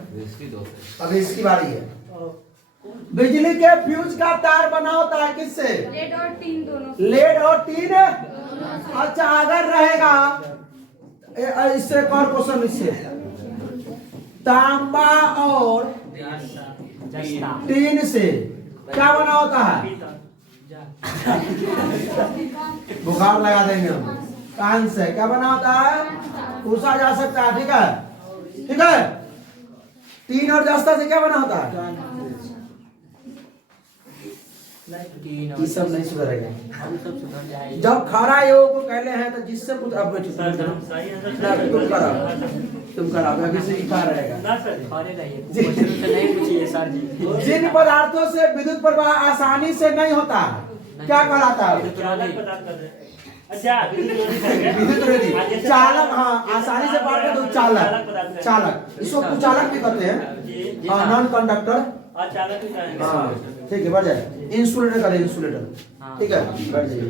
अभी इसकी बारी है। बिजली के फ्यूज का तार बना होता है किससे लेड और टीन दोनों लेड और टीन। अच्छा अगर रहेगा इससे एक और क्वेश्चन इससे तांबा और जस्ता टीन से क्या बना होता है बुखार लगा देंगे हम कान से क्या बना होता है पूछा जा सकता है। ठीक है ठीक है टीन और जस्ता से क्या बना होता है ये सब नहीं सुधरेगा। हम सब सुधर जाएंगे। जब खरा योग को कहले हैं तो जिससे कुछ अब बैठो तुम करा अभी से लिखा रहेगा। खड़े रहिए। क्वेश्चन से नहीं पूछिए सर जी। जिन पदार्थों से विद्युत प्रवाह आसानी से नहीं होता है क्या कहलाता है विद्युत रोधी चालक। हाँ आसानी से पार कर दो चालक चालक इसको कुचालक भी कहते हैं। हाँ नॉन कंडक्टर। हाँ ठीक है बढ़ जाए इंसुलेटर करे इंसुलेटर। ठीक है बढ़ जाइए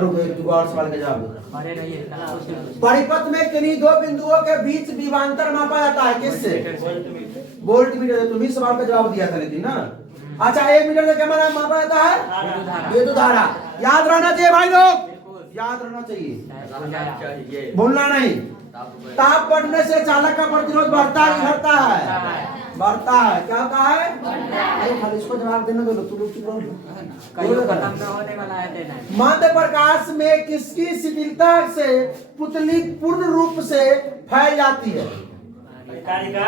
रुको एक और सवाल का जवाब दो। खड़े रहिए। परिपथ में किन्हीं दो बिंदुओं के बीच विभवांतर मापा जाता है किससे वोल्ट मीटर। तुम ही सवाल का जवाब दिया था लेकिन ना। अच्छा 1 मीटर से क्या मापा जाता है विद्युत धारा। याद रहना चाहिए भाई लोग याद रहना चाहिए भूलना नहीं। ताप बढ़ने से चालक का प्रतिरोध बढ़ता है घटता है बढ़ता है। क्या होता है अरे खाली इसको जवाब देना दो तुम लोग चुप रहो। कहीं खत्म न होने वाला है देना। मध्य प्रकाश में किसकी शिथिलता से पुतली पूर्ण रूप से फैल जाती है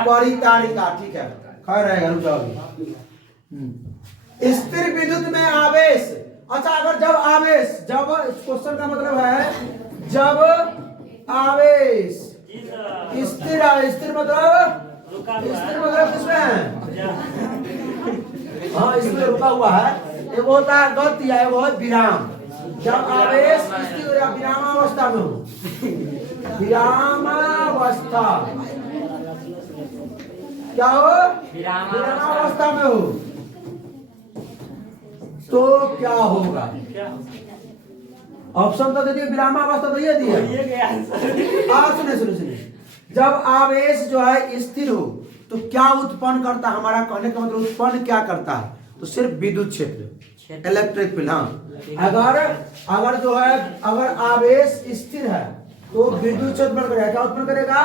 परितारिका। ठीक है खैर रहेगा रुक जाओ। स्थिर विद्युत में आवेश। अच्छा अगर जब आवेश जब क्वेश्चन का मतलब है जब आवेश स्थिर मतलब किसमें है हाँ इसमें रुका हुआ है। एक होता है गति है वो विराम। जब आवेश स्थिर या विरामावस्था में हो विरामावस्था क्या हो विरामावस्था में हो तो क्या होगा। ऑप्शन तो दे दिए विरामावस्था तो ये दिया। सुने जब आवेश जो है स्थिर हो तो क्या उत्पन्न करता है हमारा कहने का मतलब उत्पन्न क्या करता है तो सिर्फ विद्युत क्षेत्र इलेक्ट्रिक फील्ड। हाँ अगर जो है अगर आवेश स्थिर है तो विद्युत क्षेत्र उत्पन्न करेगा। क्या उत्पन्न करेगा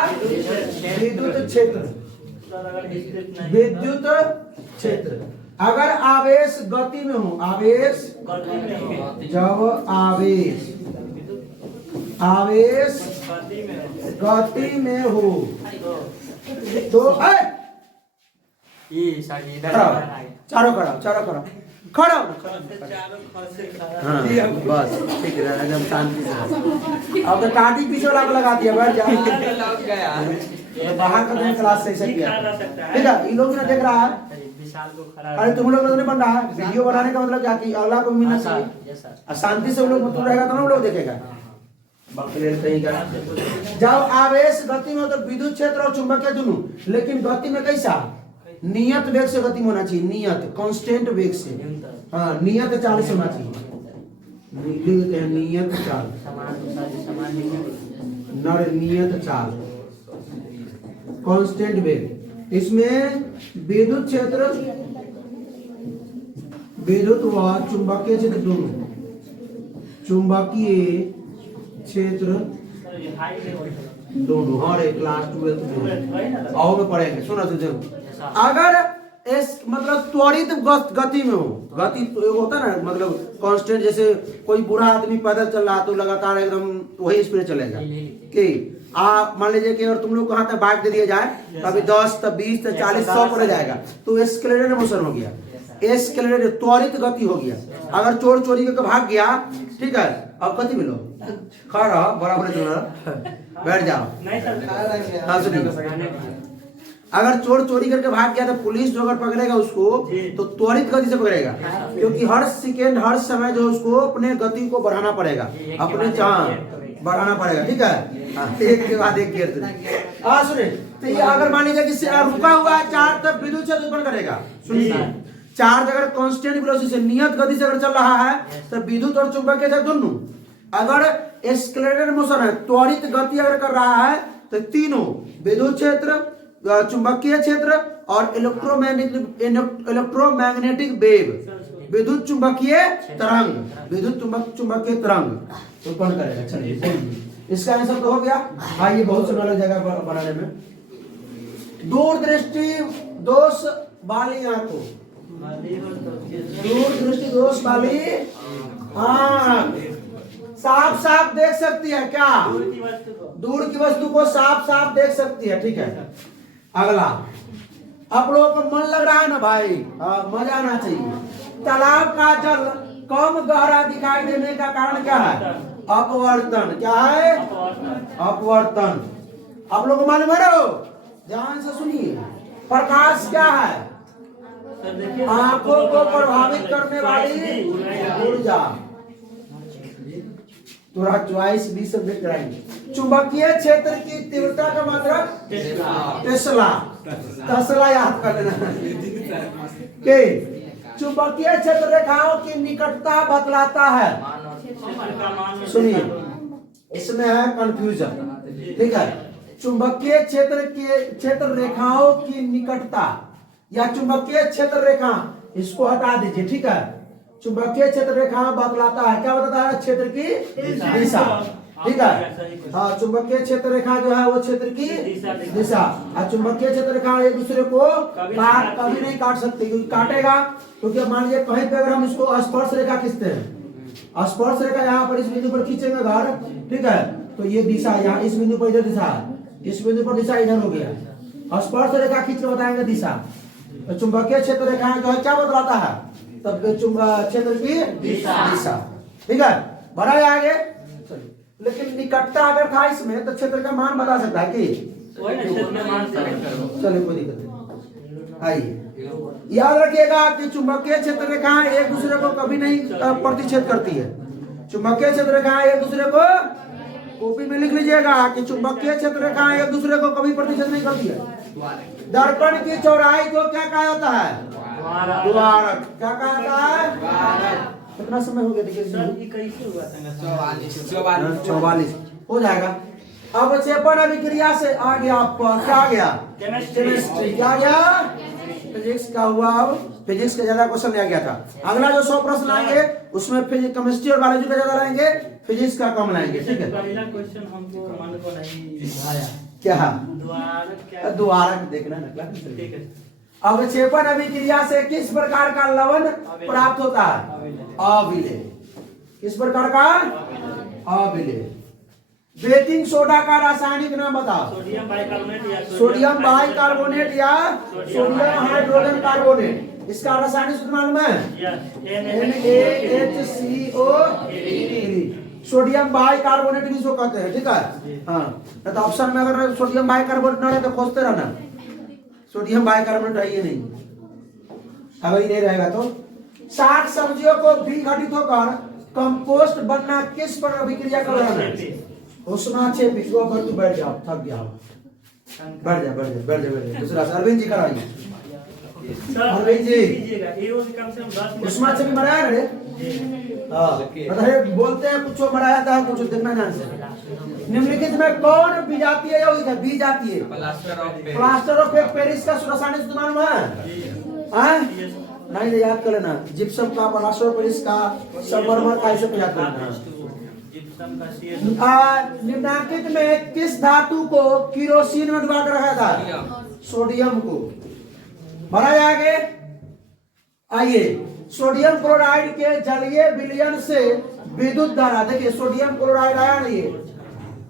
विद्युत क्षेत्र। अगर आवेश गति में हो आवेश जब आवेश गति में हो तो चारों खड़ा हाँ बस ठीक है एकदम शांति से। अब तो टाटी पीछे वाला को लगा दिया बैठ जा बाहर का दिन क्लास से ऐसा किया ठीक है। इन लोग ने देख रहा है अरे तुम लोग नहीं बन रहा है वीडियो बनाने का मतलब क्या कि अगला को मिलना चाहिए शांति से लोग तुम रहेगा तो ना लोग देखेगा। जब आवेश गति में तो विद्युत क्षेत्र और चुंबकीय दोनों लेकिन गति में कैसा नियत वेग से गति में होना चाहिए नियत कांस्टेंट वेग से। हाँ नियत चाल से होना चाहिए नियत चाल नियत चाल कांस्टेंट वेग। इसमें विद्युत क्षेत्र विद्युत व चुंबकीय क्षेत्र दोनों चुंबकीय क्षेत्र दोनों हर एक क्लास 12 और में पढ़ेंगे। सुनो तो अगर इस मतलब त्वरित गति में हो गति तो होता है ना मतलब कांस्टेंट जैसे कोई बूढ़ा आदमी पैदल चल रहा तो लगातार एकदम वही स्पीड चलेगा कि मान लीजिए कि अगर तुम लोग कहाँ तक बाइक दे दिया जाए अभी 10 तब 20 तब 40 100 पर जाएगा तो एस्केलेटर मोशन हो गया एस्केलेटर त्वरित गति हो गया। अगर चोर चोरी करके भाग गया ठीक है अब कति मिलो खा रहा बराबर चल रहा बैठ जाओ। नहीं सर हाँ सुनिए, अगर चोर चोरी करके भाग गया तो पुलिस जो अगर पकड़ेगा उसको तो त्वरित गति से पकड़ेगा, क्योंकि हर सेकेंड हर समय जो उसको अपने गति को बढ़ाना पड़ेगा, अपने बढ़ाना पड़ेगा। ठीक है, हाँ, एक के बाद एक गियर। हाँ सुनिए, तो ये अगर मान लीजिए कि रुका हुआ है चार्ज तब विद्युत क्षेत्र उत्पन्न करेगा। सुनिए, चार्ज अगर कांस्टेंट वेलोसिटी से नियत गति से अगर चल रहा है तो विद्युत और चुंबकीय क्षेत्र दोनों, अगर एक्सेलरेटेड मोशन है त्वरित गति अगर कर रहा है तो तीनों विद्युत क्षेत्र, चुंबकीय क्षेत्र और इलेक्ट्रोमैग्नेटिक वेव, विद्युत चुंबकीय तरंग, विद्युत चुंबकीय तरंग उत्पन्न करेगा। चलिए इसका आंसर तो हो गया। आइए बहुत समय लग जाएगा बनाने में। दूरदृष्टि दोष वाली आंखों, दूरदृष्टि दोष वाली आंख साफ साफ देख सकती है क्या? दूर की वस्तु को साफ साफ देख सकती है। ठीक है, अगला आप लोगों को मन लग रहा है ना भाई? मजा आना चाहिए। तालाब का जल कम गहरा दिखाई देने का कारण क्या है? अपवर्तन। क्या है? अपवर्तन। आप लोगों को मालूम है? ध्यान से सुनिए। प्रकाश क्या है? आंखों को प्रभावित करने वाली ऊर्जा। थोड़ा चॉइस भी सब्जेक्ट कराएंगे। चुंबकीय क्षेत्र की तीव्रता का मात्रक टेस्ला, टेस्ला याद कर लेना। के चुंबकीय क्षेत्र रेखाओं की निकटता बतलाता है। सुनिए, इसमें है कंफ्यूजन। ठीक है, चुंबकीय क्षेत्र रेखाओं की निकटता या चुंबकीय क्षेत्र रेखा, इसको हटा दीजिए। ठीक है, चुंबकीय क्षेत्र रेखा बतलाता है, क्या बताता है? क्षेत्र की दिशा। ठीक है, हाँ, चुंबकीय क्षेत्र रेखा जो है वो क्षेत्र की दिशा। और चुंबकीय क्षेत्र रेखा एक दूसरे को कभी नहीं काट सकते, क्योंकि काटेगा, क्योंकि मान लीजिए कहीं पे अगर हम इसको स्पर्श रेखा खींचते हैं, स्पर्श रेखा यहाँ पर इस बिंदु पर खींचेंगे घर, ठीक है, तो ये दिशा यहाँ इस बिंदु पर इधर दिशा है, इस बिंदु पर दिशा इधर हो गया। स्पर्श रेखा खींच के बताएंगे दिशा। तो चुंबकीय क्षेत्र रेखा जो है क्या बतलाता है? तब क्षेत्र की दिशा। ठीक है, बढ़ाए आगे। लेकिन निकटता अगर था इसमें तो क्षेत्र का मान बता सकता है कि? चलिए कोई दिक्कत नहीं। आइए याद रखिएगा कि चुंबकीय क्षेत्र रेखाएं एक दूसरे को कभी नहीं प्रतिच्छेद करती है। चुंबकीय क्षेत्र रेखाएं एक दूसरे को, कॉपी में लिख लीजिएगा कि चुंबकीय क्षेत्र रेखाएं एक दूसरे को कभी प्रतिच्छेद नहीं करती है। दर्पण की चौड़ाई को क्या कहा जाता है? द्वारक। क्या कहा जाता है? कितना समय हो गया? देखिए 44 हो जाएगा। अवक्षेपण अभिक्रिया से आ गया आपका क्या आ गया? केमिस्ट्री। क्या आ गया? फिजिक्स का हुआ। अब फिजिक्स का ज्यादा क्वेश्चन लिया गया था। अगला जो 100 प्रश्न लाएंगे उसमें फिजिक्स, केमिस्ट्री और बायोलॉजी का ज्यादा लाएंगे, फिजिक्स का कम लाएंगे। ठीक है, पहला क्वेश्चन हमको मन को नहीं आया। क्या? द्वारक देखना ना। ठीक है। अवक्षेपण अभिक्रिया से किस प्रकार का लवण प्राप्त होता है? अविलेय। किस प्रकार का? अविलेय। बेकिंग सोडा का रासायनिक नाम बताओ। सोडियम बाइकार्बोनेट या सोडियम बाइकार्बोनेट या सोडियम हाइड्रोजन कार्बोनेट। इसका रासायनिक सूत्र मालूम है? NaHCO3। सोडियम बाइकार्बोनेट भी इसको कहते हैं। ठीक है, हाँ, तो ऑप्शन में अगर सोडियम बाइकार्बोनेट ना रहे तो खोजते रहना, सोडियम बाइकार्बोनेट है ये नहीं, अगर ये नहीं रहेगा तो। साग सब्जियों को भी घटित होकर कंपोस्ट बनना किस पर अभिक्रिया कर रहा है? उष्माक्षेपी। बैठ जाओ, थक गया, बैठ जा। दूसरा अरविंद जी कराइए। अरविंद जी उष्माक्षेपी बनाया रे? बोलते हैं कुछ बनाया था, कुछ देखना ध्यान से। निम्नलिखित में कौन विजातीय यौगिक है? विजातीय। प्लास्टर ऑफ पेरिस का रासायनिक सूत्र मालूम है? नहीं, याद कर लेना। जिप्सम का, प्लास्टर ऑफ पेरिस का, संगमरमर का, इसे याद कर लेना। निम्नलिखित में किस धातु को किरोसिन में डुबा कर रखा था? सोडियम को। बढ़ाया आगे। आइए, सोडियम क्लोराइड के जलीय विलयन से विद्युत धारा, देखिए सोडियम क्लोराइड आया नहीं है,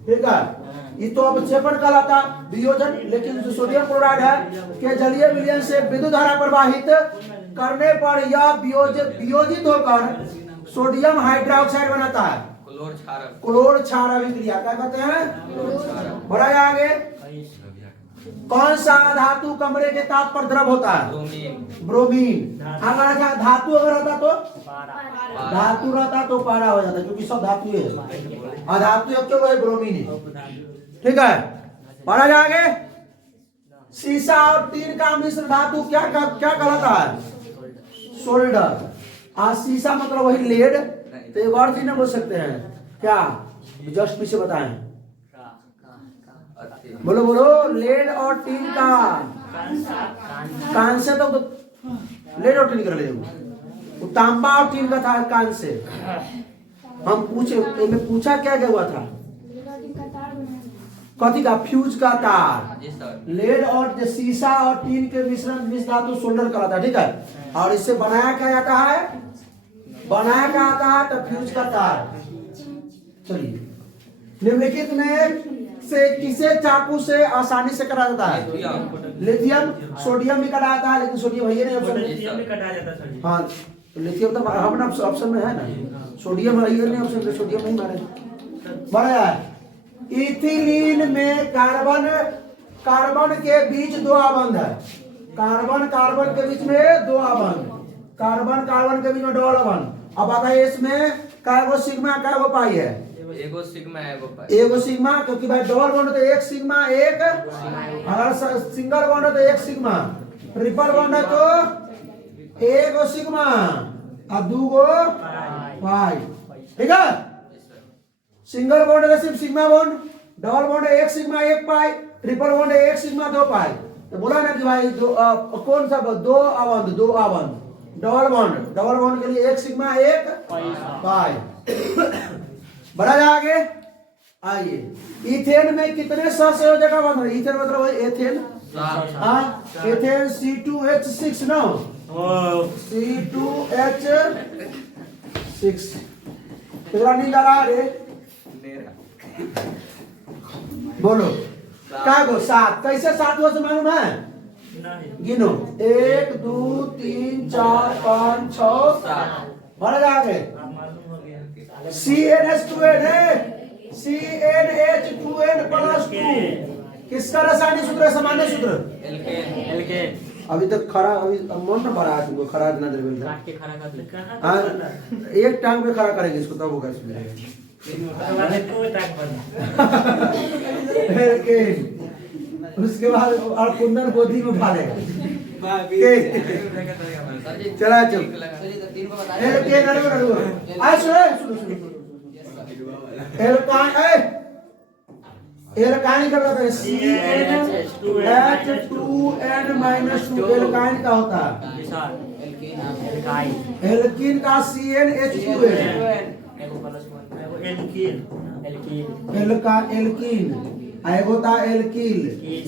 ठीक है, ये तो अवक्षेपण कहलाता वियोजन, लेकिन जो सोडियम क्लोराइड है के जलीय विलयन से विद्युत धारा प्रवाहित करने पर यह वियोजित होकर सोडियम हाइड्रोक्साइड बनाता है। क्लोर क्षारक। क्लोर क्षार अभिक्रिया क्या कहते हैं? बढ़ा आगे। कौन सा धातु कमरे के ताप पर द्रव होता है? ब्रोमीन। अगर अच्छा धातु अगर रहता तो धातु रहता तो पारा हो जाता, क्योंकि सब धातु है। अधातु क्यों है? ब्रोमीन है। ठीक है, बढ़ा जाएंगे। सीसा और टीन का मिश्र धातु क्या कहलाता है? सोल्डर। सीसा मतलब वही लेड। तो एक और चीज ना बोल सकते हैं क्या? जस्ट पीछे बताएं, बोलो बोलो। लेड और टीन का कांसे तो लेड और टीन कर ले, वो तांबा और टीन का था कांसे। हम पूछा क्या हुआ था? कथी का? फ्यूज का तार। लेड और सीसा और टीन के मिश्रण मिश्र धातु सोल्डर कहलाता है। ठीक है, और इससे बनाया क्या जाता है? बनाया क्या आता है? तो फ्यूज का तार। चलिए, निम्नलिखित में से किसे चाकू से आसानी से कटा जाता है? लिथियम। सोडियम भी कटा जाता है, लेकिन सोडियम है नहीं ऑप्शन में। हाँ, लिथियम तो हमारा ऑप्शन में है ना, सोडियम है नहीं ऑप्शन में, सोडियम नहीं मारे। बढ़िया। इथिलीन में कार्बन के बीच दो आबंध है। कार्बन के बीच में दो आबंध, कार्बन के बीच में डबल आबंध। अब बताइए इसमें कागो सिग्मा कागो पाई है? एगो सिग्मा एगो पाई। एगो सिग्मा, क्योंकि भाई डबल बॉन्ड तो एक सिग्मा एक, अगर सिंगल बॉन्ड है तो एक सिग्मा, ट्रिपल बॉन्ड है तो एगो सिग्मा और दूगो पाई। ठीक है, सिंगल बॉन्ड है सिर्फ सिग्मा बॉन्ड, डबल बॉन्ड है एक सिग्मा एक पाई, ट्रिपल बॉन्ड है एक सिग्मा दो पाई। तो बोला ना कि भाई कौन सा दो आबंध डबल बॉन्ड के लिए एक सिग्मा एक पाई। बढ़ा जाए आगे। आइए, इथेन में कितने सहसंयोजक बन रहे? इथेन मतलब वही एथेन। हाँ, एथेन C2H6 ना, C2H6 कितना नहीं डाला रे? बोलो क्या गो? 7। कैसे 7 से मालूम है? गिनो, 1 2 3 4 5 6 7। बढ़ जाएंगे। CnH2n है, CnH2n + 2 किसका रासायनिक सूत्र है? सामान्य सूत्र एल्केन। अभी तक खड़ा, अभी मन न भरा है तुमको, खड़ा ना दे। एक टांग पे खड़ा करेंगे इसको तब होगा इसमें। उसके बाद और कुंदन गोदी में फाड़ेगा। चला चल एल्काइन का होता है CnH2n - 2। एल्काइन का होता है एल्कीन का CnH2n। एल्कीन होता एल्कील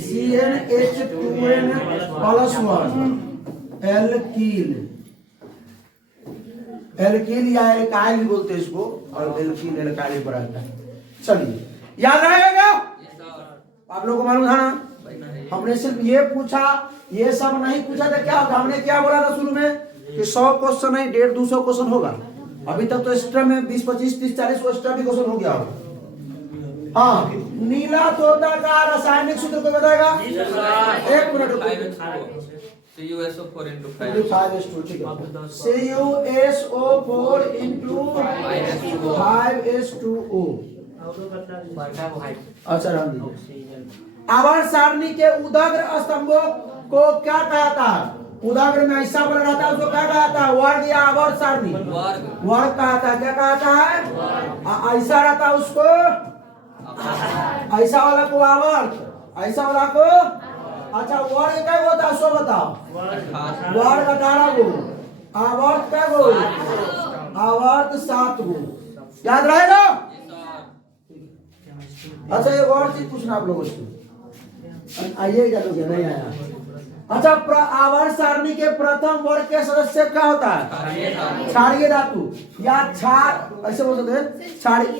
CnH2n + 1। एल्कील या एल्काइल भी बोलते हैं इसको, और एल्कीन एल्काइल पर आता है। चलिए, याद रहेगा? आप लोगों को मालूम था ना? हमने सिर्फ ये पूछा, ये सब नहीं पूछा था। क्या होगा? हमने क्या बोला था शुरू में कि 100 क्वेश्चन नहीं, 150-200 क्वेश्चन होगा। अभी तक तो एक्स्ट्रा में 20 25 30 40 एक्स्ट्रा भी क्वेश्चन हो गया होगा। हाँ, नीला तोता का रासायनिक सूत्र को बताएगा? एक मिनट रुको। CuSO4 × 5 5s2। ठीक है, CuSO4 × 5s2O। अच्छा, आवर्त सारणी के उदाग्र स्तंभों को क्या कहता है? उदाग्र में ऐसा बना रहता है, उसको क्या कहता है? वर्ग या आवर्त सारणी? वर्ग कहता है। क्या कहता है? ऐसा रहता है उसको, ऐसा वाला को आवर्त, ऐसा वाला को। अच्छा, वर्ग क्या होता है? सो बताओ। वर्ग 18 गो, आवर्त क्या गो? आवर्त 7 गो। याद रहेगा? अच्छा, एक और चीज पूछना आप लोगों से, आइए क्या लोग नहीं आया। अच्छा, आवर्त सारणी के प्रथम वर्ग के सदस्य क्या होता है? क्षारीय धातु या क्षार, ऐसे बोल सकते हैं क्षारीय।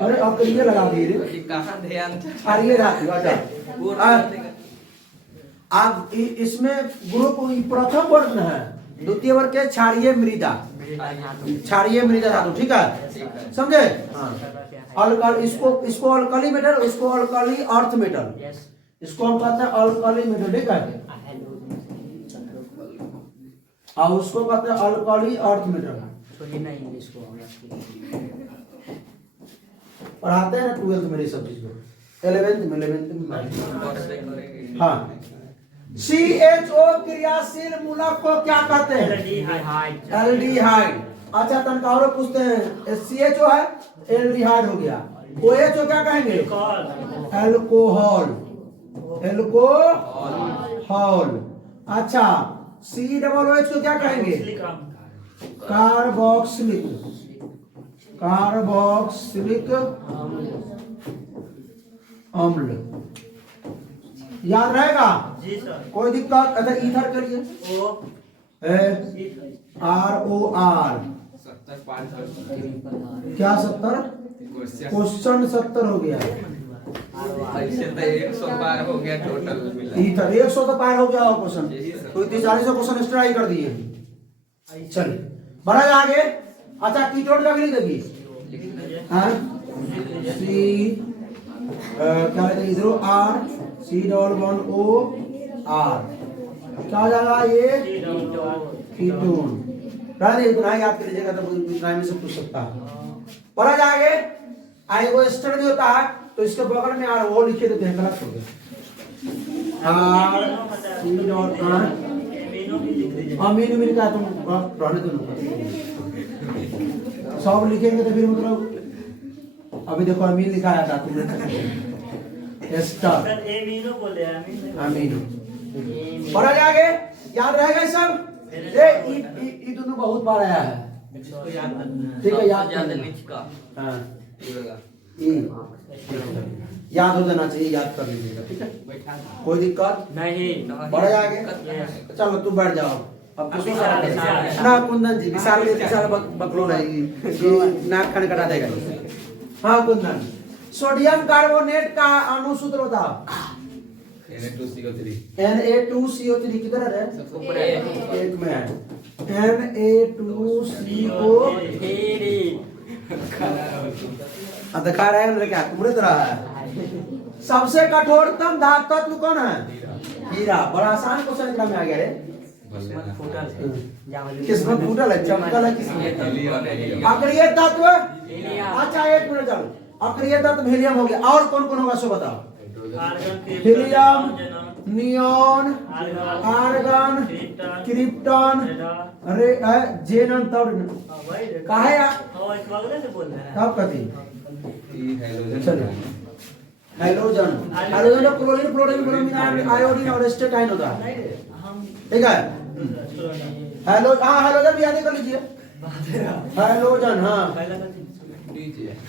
अरे अब ये लगा दिए क्षारीय धातु। अच्छा, आप इसमें ग्रुप प्रथम वर्ग में है, द्वितीय वर्ग के क्षारीय मृदा। क्षारीय मृदा धातु, ठीक है, ठीक है। समझे? हाँ, अल्कली, इसको अल्कली मेटल, इसको अल्कली अर्थ मेटल, इसको हम कहते हैं अल्कली मेटल, ठीक है, और उसको कहते हैं अल्कली अर्थ मेटल। पढ़ाते हैं ना 12th में ये सब चीज को, 11th में हाँ। CHO क्रियाशील मूलक को क्या कहते हैं? एल्डिहाइड। अच्छा तनकारो पूछते हैं, CHO है, एल्डिहाइड हो गया, OHO क्या कहेंगे? Alcohol, alcohol. अच्छा COOH को क्या कहेंगे? कार्बोक्सिलिक, कार्बोक्सिलिक अम्ल। याद रहेगा? जी सर। कोई दिक्कत? अच्छा ईथर करिए, ROR, 70 5 क्या 70? क्वेश्चन 70 हो गया, ऐसे तो 100 बार हो गया टोटल मिला। ईथर 100 तो पार हो गया और क्वेश्चन, जी सर। कोई 40 क्वेश्चन एक्स्ट्रा ही कर दिए। चलिए बढ़ा जा आगे। अच्छा कीटोन का भी लिख देगी, हाँ, सी क्या लिखेंगे इधर R C11OR, क्या हो जाएगा ये? कीटोन। राधे इतना याद कर लीजिएगा तो इतना में से पूछ सकता है। पढ़ा जाएगा। आई वो स्टडी होता है तो इसके बगल में R वो लिखे देते हैं, गलत हो गया। R C11 अमीन उमीन का तुम रहने दो, सब लिखेंगे तो फिर मतलब अभी देखो अमीन लिखा था तुमने, एस्टर अमीन। पढ़ा जाएगा, याद रहेगा सब। ये दोनों बहुत बार आया है, ठीक है, याद ज्यादा कर नीचे का हाँ, ये लगा। याद हो जाना चाहिए, याद कर लीजिएगा, ठीक है, कोई दिक्कत नहीं। बढ़ा जाएगा। चलो तू बैठ जाओ अब कुछ ना कुंदन जी, विशाल बकलो नहीं, नाक खन कटा देगा। हाँ कुंदन, सोडियम कार्बोनेट का अणु सूत्र बताओ। Na2CO3 किधर है? एक में है, Na2CO3। दिखा रहा है क्या तुमने तो रहा है। सबसे कठोरतम धातु तत्व कौन है? हीरा। बड़ा आसान क्वेश्चन में आ गया रे। किस्मत फूटल है, चमकल है किस्मत। अक्रिय तत्व, अच्छा एक मिनट चलो, अक्रिय तत्व हीलियम हो गया, और कौन कौन होगा सो बताओ। हीलियम, नियॉन, आर्गन, क्रिप्टॉन, जेनन, तब कहा है तब कथी? चलो हाइड्रोजन, हाइड्रोजन में क्लोरीन, फ्लोरीन, ब्रोमीन, आयोडीन और एस्टेटाइन होता है, ठीक है। हेलो हाँ, हाइड्रोजन भी याद कर लीजिए, हाइड्रोजन। हाँ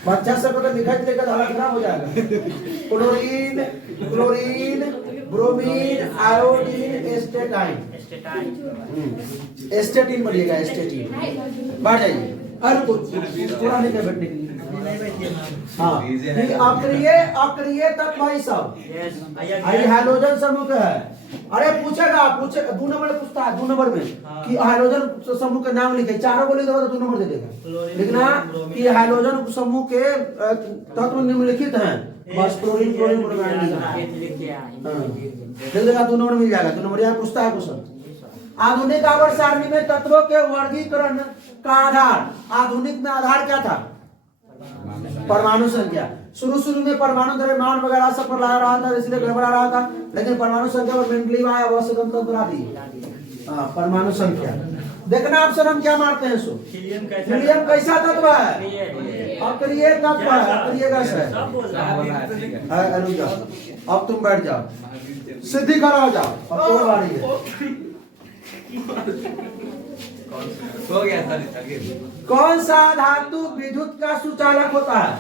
बच्चा सब को तो लिखा लेकर हालत खराब हो जाएगा। Chlorine, chlorine, bromine, iodine, astatine. एस्टेटिन पढ़िएगा, एस्टेटिन। बढ़ जाइए, अरे कुछ थोड़ा नहीं कर बैठने के लिए। हाँ अक्रिय तत्व भाई सब हाइड्रोजन समूह का है। अरे पूछेगा 2 नंबर पूछता है, 2 नंबर में कि हाइड्रोजन समूह का नाम लिखे, चारों को लिख देगा तो 2 नंबर दे देगा। लिखना कि हाइड्रोजन समूह के तत्व निम्नलिखित हैं, बस क्लोरीन, क्लोरीन, ब्रोमीन लिख देगा, 2 नंबर मिल जाएगा। 2 नंबर यहाँ पूछता है क्वेश्चन। आधुनिक आवर्त सारणी में तत्वों के वर्गीकरण का आधार, आधुनिक में आधार क्या था? परमाणु संख्या। शुरू में परमाणु द्रव्यमान वगैरह सब पर ला रहा था, इसलिए गड़बड़ा रहा था, लेकिन परमाणु संख्या पर मेंटली आया, आवश्यकता तो बना दी। हाँ परमाणु संख्या देखना, ऑप्शन हम क्या मारते हैं सो। हीलियम कैसा तत्व है? अक्रिय तत्व है, अक्रिय गैस है। अब तुम बैठ जाओ, सिद्धि खड़ा हो जाओ, अब तुम्हारी बारी है। हो गया सर। कौन सा धातु विद्युत का सुचालक होता है?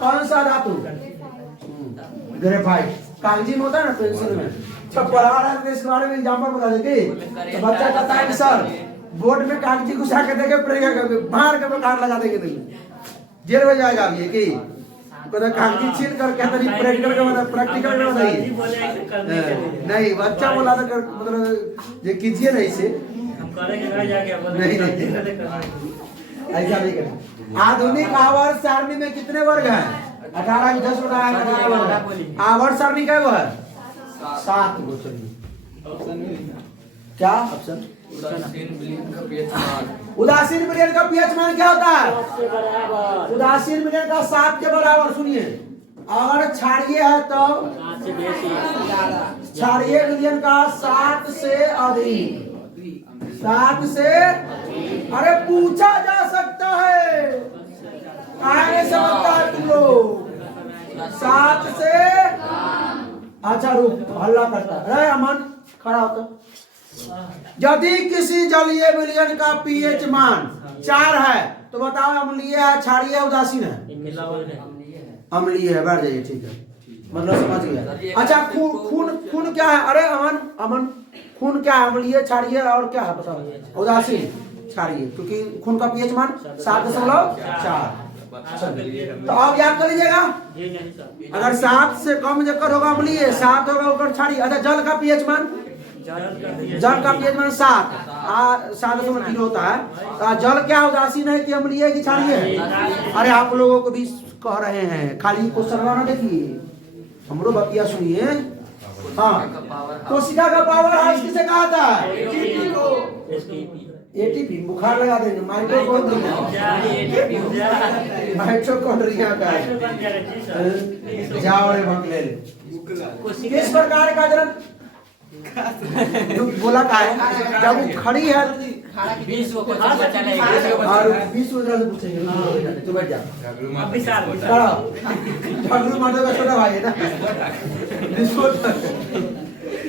कौन सा धातु? ग्रेफाइट। कागजी में होता है ना, पेंसिल में। जब पढ़ा रहा है इसके बारे में एग्जाम्पल बता देंगे तो बच्चा कहता है कि सर बोर्ड में कागजी घुसा के देखे, प्रयोग करके बाहर के कार्ड लगा देंगे, जेल में जाएगा अब ये कि कागजी छील कर कहता नहीं प्रैक्टिकल का मतलब, प्रैक्टिकल में बताइए। नहीं बच्चा बोला था मतलब ये कीजिए ना इसे, करेंगे घर जाके नहीं, ऐसा नहीं करना। आधुनिक आवर्त सारणी में कितने वर्ग हैं? 18 में 10 बताया, 18 वर्ग। आवर्त सारणी का वो है 7 गो। चलिए क्या ऑप्शन? उदासीन विलीन का pH मान। उदासीन विलयन का पीएच मान क्या होता है? सबसे बराबर उदासीन विलयन का 7 के बराबर। सुनिए, अगर क्षारीय है तो 7 से बेसी क्षारीय विलयन का 7 से अधिक। 7 से, अरे पूछा जा सकता है, आगे समझता है तुम लोग। 7 से, अच्छा रुक, हल्ला करता है। अमन खड़ा होता। यदि किसी जलीय विलयन का पीएच मान 4 है तो बताओ अम्लीय है, क्षारीय है, उदासीन है? अम्लीय है। बैठ जाइए, ठीक है, मतलब समझ गया। अच्छा खून क्या है? अरे अमन खून क्या है? अम्लीय, क्षारीय और क्या है बताओ? उदासीन, क्षारीय, क्योंकि खून का पीएच मान 7.4। तो आप याद कर लीजिएगा, अगर 7 से कम जकर होगा अम्लीय, 7 होगा ऊपर क्षारीय। अच्छा जल का पीएच मान, जल का पीएच मान 7.3 होता है। तो जल क्या उदासीन है कि अम्लीय है कि क्षारीय है? अरे आप लोगों को भी कह रहे हैं, खाली क्वेश्चन ना देखिए, हमरो बतिया सुनिए। हाँ, कोशिका का पावर हाउस किसे कहा था? एटीपी। बुखार लगा देंगे, माइटोकॉन्ड्रिया का। जाओ रे बकले। किस प्रकार का जन्म बोला का है? जब वो खड़ी है 20 को क्वेश्चन बचा नहीं और 20 से पूछेंगे, तू बैठ जा। झगड़ू मारने का छोटा भाई है ना।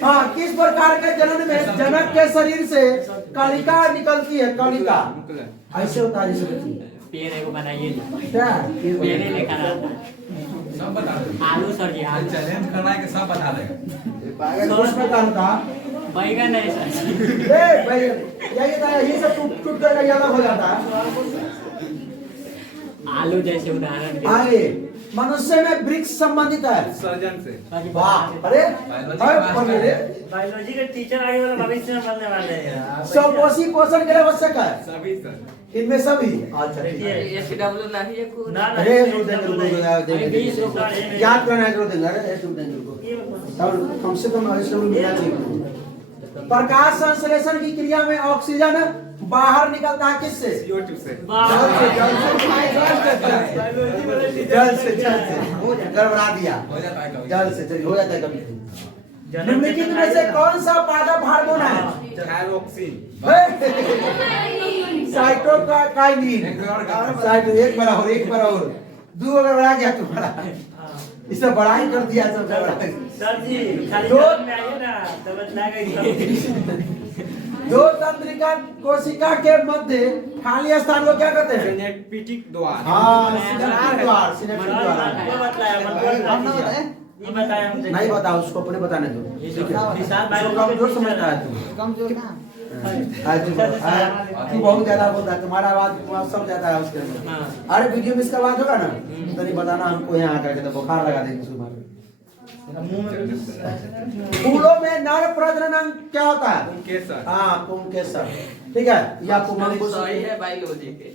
हाँ, किस प्रकार के जनन में जनक के शरीर से कलिका निकलती है? कलिका ऐसे होता है जैसे पेड़ को बनाइए क्या पेड़ लिखा रहता सब बता दो। आलू सर जी आलू चैलेंज करना है कि सब बता देगा। किस प्रकार का? बैगन है सर भाई यही सब टूट कर ज्यादा हो जाता है। आलू जैसे उदाहरण के अरे मनुष्य में वृक्ष संबंधित है सर्जन से। वाह, अरे बायोलॉजी के टीचर आगे वाला भविष्य में बनने वाले हैं। स्वपोषी पोषण के लिए आवश्यक है सभी सर। इनमें सभी। अच्छा ठीक है। एसडब्ल्यू नहीं है कोई। ना अरे याद करना है, देंगे। अरे कम से कम मिलना चाहिए। प्रकाश संश्लेषण की क्रिया में ऑक्सीजन बाहर निकलता है किससे? CO2 से। जल से गड़बड़ा दिया। हो जाता है कभी। जल से चलिए, हो जाता है कभी। निम्नलिखित में से कौन सा पादप हार्मोन है? थायरोक्सिन। साइटोकाइनिन। एक बराबर 2 अगर बढ़ा गया तुम्हारा, इसे बड़ा ही कर दिया सब। सर जी खाली दो- में आइए ना तब बताएगा। 2 तंत्रिका कोशिका के मध्य खाली स्थान को क्या कहते हैं? सिनेप्टिक द्वार। हाँ, सिनेप्टिक द्वार। सिनेप्टिक द्वार वो बताया ये बताया हम नहीं बता, उसको अपने बताने दो। ठीक है, विशाल इसको कमजोर समझता है तू। तू बहुत ज्यादा बोलता है, तुम्हारा आवाज सब जाता है उसके अंदर। अरे वीडियो में इसका आवाज होगा ना तो नहीं बताना हमको, यहाँ आकर के तो बुखार लगा देंगे सुबह। फूलों में नर प्रजनन क्या होता है? पुंकेसर। हाँ, पुंकेसर। ठीक है, या पुंकेसर सही है बायोलॉजी के।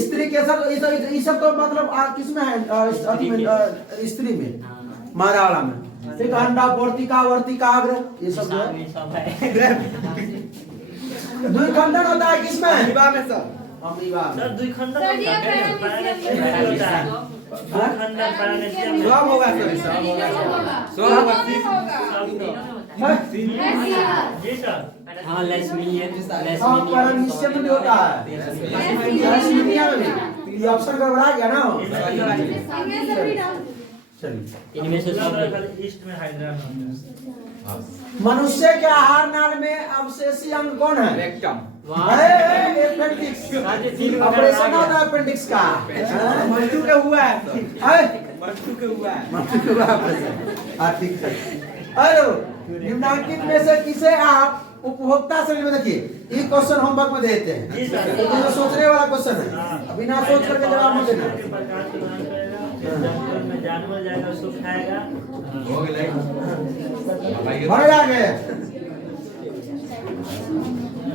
स्त्री केसर। ये सब तो मतलब किसमें है? स्त्री में, मारावाला में। ठीक, अंडा वर्तिका वर्तिकाग्र, ये सब जो है। द्विखंडन होता है किसमें? अमीबा में सर। अमीबा में। सर द्विखंडन सर, ये पैरामीशियम होता है। द्विखंडन पैरामीशियम सब होगा सर। सब होगा। जी सर। हाँ लेस्मिनियन हाँ, पैरामीशियम में भी होता है। पैरामीशियम में भी। ये ऑप्शन गड़बड़ा गया ना। चलिए, इनमें से सब ईस्ट में हाइड्रोजन मनुष्य के आहार नाल में अवशेषी अंग कौन है? रेक्टम। अपेंडिक्स। ऑपरेशन होता है अपेंडिक्स का। मट्टू के हुआ है सर। मट्टू के हुआ है ऑपरेशन। हाँ ठीक है। हेलो, निम्नलिखित में से किसे आप उपभोक्ता श्रेणी में, देखिए ये क्वेश्चन होमवर्क में देते हैं, ये सोचने वाला क्वेश्चन है, अभी ना सोच करके जवाब मत देना। जानवर जाएगा उसको खाएगा। हो गया। भर आ गए।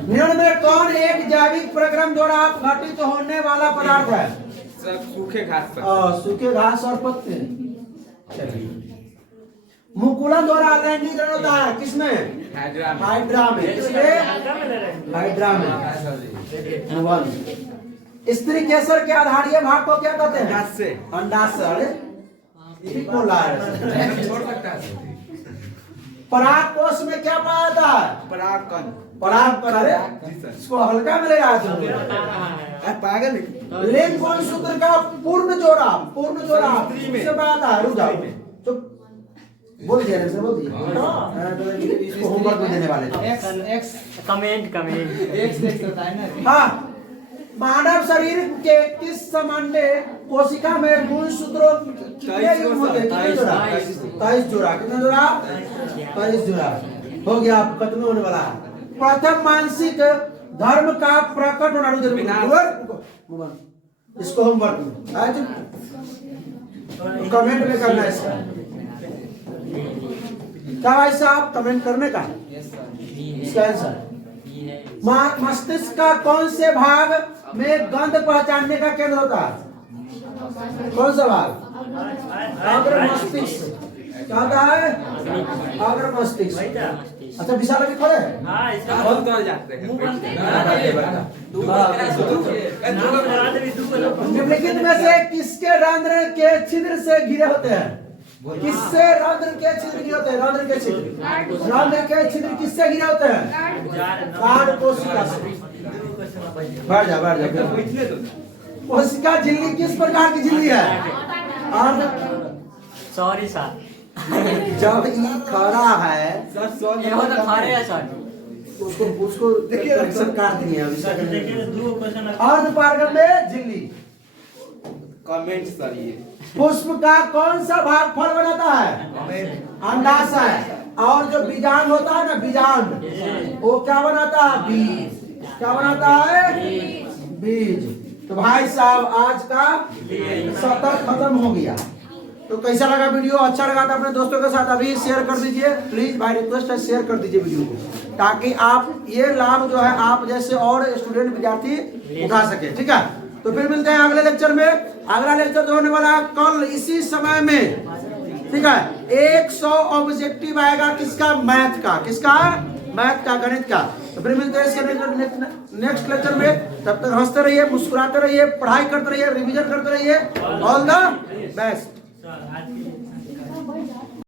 निम्न में कौन एक जैविक प्रक्रम द्वारा घटित होने वाला पदार्थ है? सब सूखे घास पर। सूखे घास और पत्ते। चलिए, मुकुलन द्वारा लैंगिकरण होता है किसमें? हाइड्रा में। हाइड्रा में। किसमें? हाइड्रा में। स्त्री केसर के आधारीय भाग को क्या कहते हैं? अंडाशय से। अंडाशय। अरे ठीक बोला है। छोड़ सकता है। परागकोश में क्या पाया जाता है? परागकण। परागकण। अरे जी सर। इसको हल्का में ले रहा है। पागल लिंग कोण सूत्र का पूर्ण जोड़ा स्त्री में। से पाया है। रुक जाओ, चुप बोल दिया ना, बोल दिया। इसको होमवर्क में देने वाले थे। कमेंट एक देख सकता है ना। हाँ, मानव शरीर के किस समांडे कोशिका में गुणसूत्रों कितने युग्म होते हैं? कितने जोड़ा? 23 जोड़ा। कितने जोड़ा? 23 जोड़ा। हो गया, आप खत्म होने वाला है। प्रथम मानसिक धर्म का प्रकट होना जरूरी है। इसको होमवर्क में आज कमेंट में करना है। इसका क्या भाई साहब कमेंट करने का? इसका आंसर मस्तिष्क का कौन से भाग में गंध पहचानने का केंद्र होता है? कौन सा भाग? अग्र मस्तिष्क। क्या होता है? अग्र मस्तिष्क। अच्छा, विशाल अभी खड़े हैं? बहुत दूर जाते हैं। निम्नलिखित में से किसके रंध्र के छिद्र से घिरे होते हैं? किससे रंध्र के छिद्र घिरे होते हैं? रंध्र के छिद्र किससे घिरे होते हैं? गाढ़ कोशिका से। बैठ जा। बैठने दो। कोशिका झिल्ली किस प्रकार की झिल्ली है? सॉरी सर, जब ये खड़ा है ये हो तो खा रहे हैं सर। उसको करेक्शन काट दिए अर्ध पार्गम में झिल्ली। कमेंट सर ये। पुष्प का कौन सा भाग फल बनाता है? अंडाशय। और जो बीजांड होता है ना, बीजांड, वो क्या बनाता है? बीज। क्या बनाता है? बीज। तो भाई साहब आज का सत्र खत्म हो गया। तो कैसा लगा वीडियो? अच्छा लगा तो अपने दोस्तों के साथ अभी शेयर कर दीजिए प्लीज। भाई रिक्वेस्ट है, शेयर कर दीजिए वीडियो को, ताकि आप ये लाभ जो है आप जैसे और स्टूडेंट विद्यार्थी उठा सके। ठीक है, तो फिर मिलते हैं अगले लेक्चर में। अगला लेक्चर जो होने वाला है कल इसी समय में। ठीक है, 100 ऑब्जेक्टिव आएगा किसका? मैथ का। किसका? मैथ का, गणित का। तो फिर मिलते हैं इसके नेक्स्ट लेक्चर में। तब तक हंसते रहिए, मुस्कुराते रहिए, पढ़ाई करते रहिए, रिवीजन करते रहिए। All the best.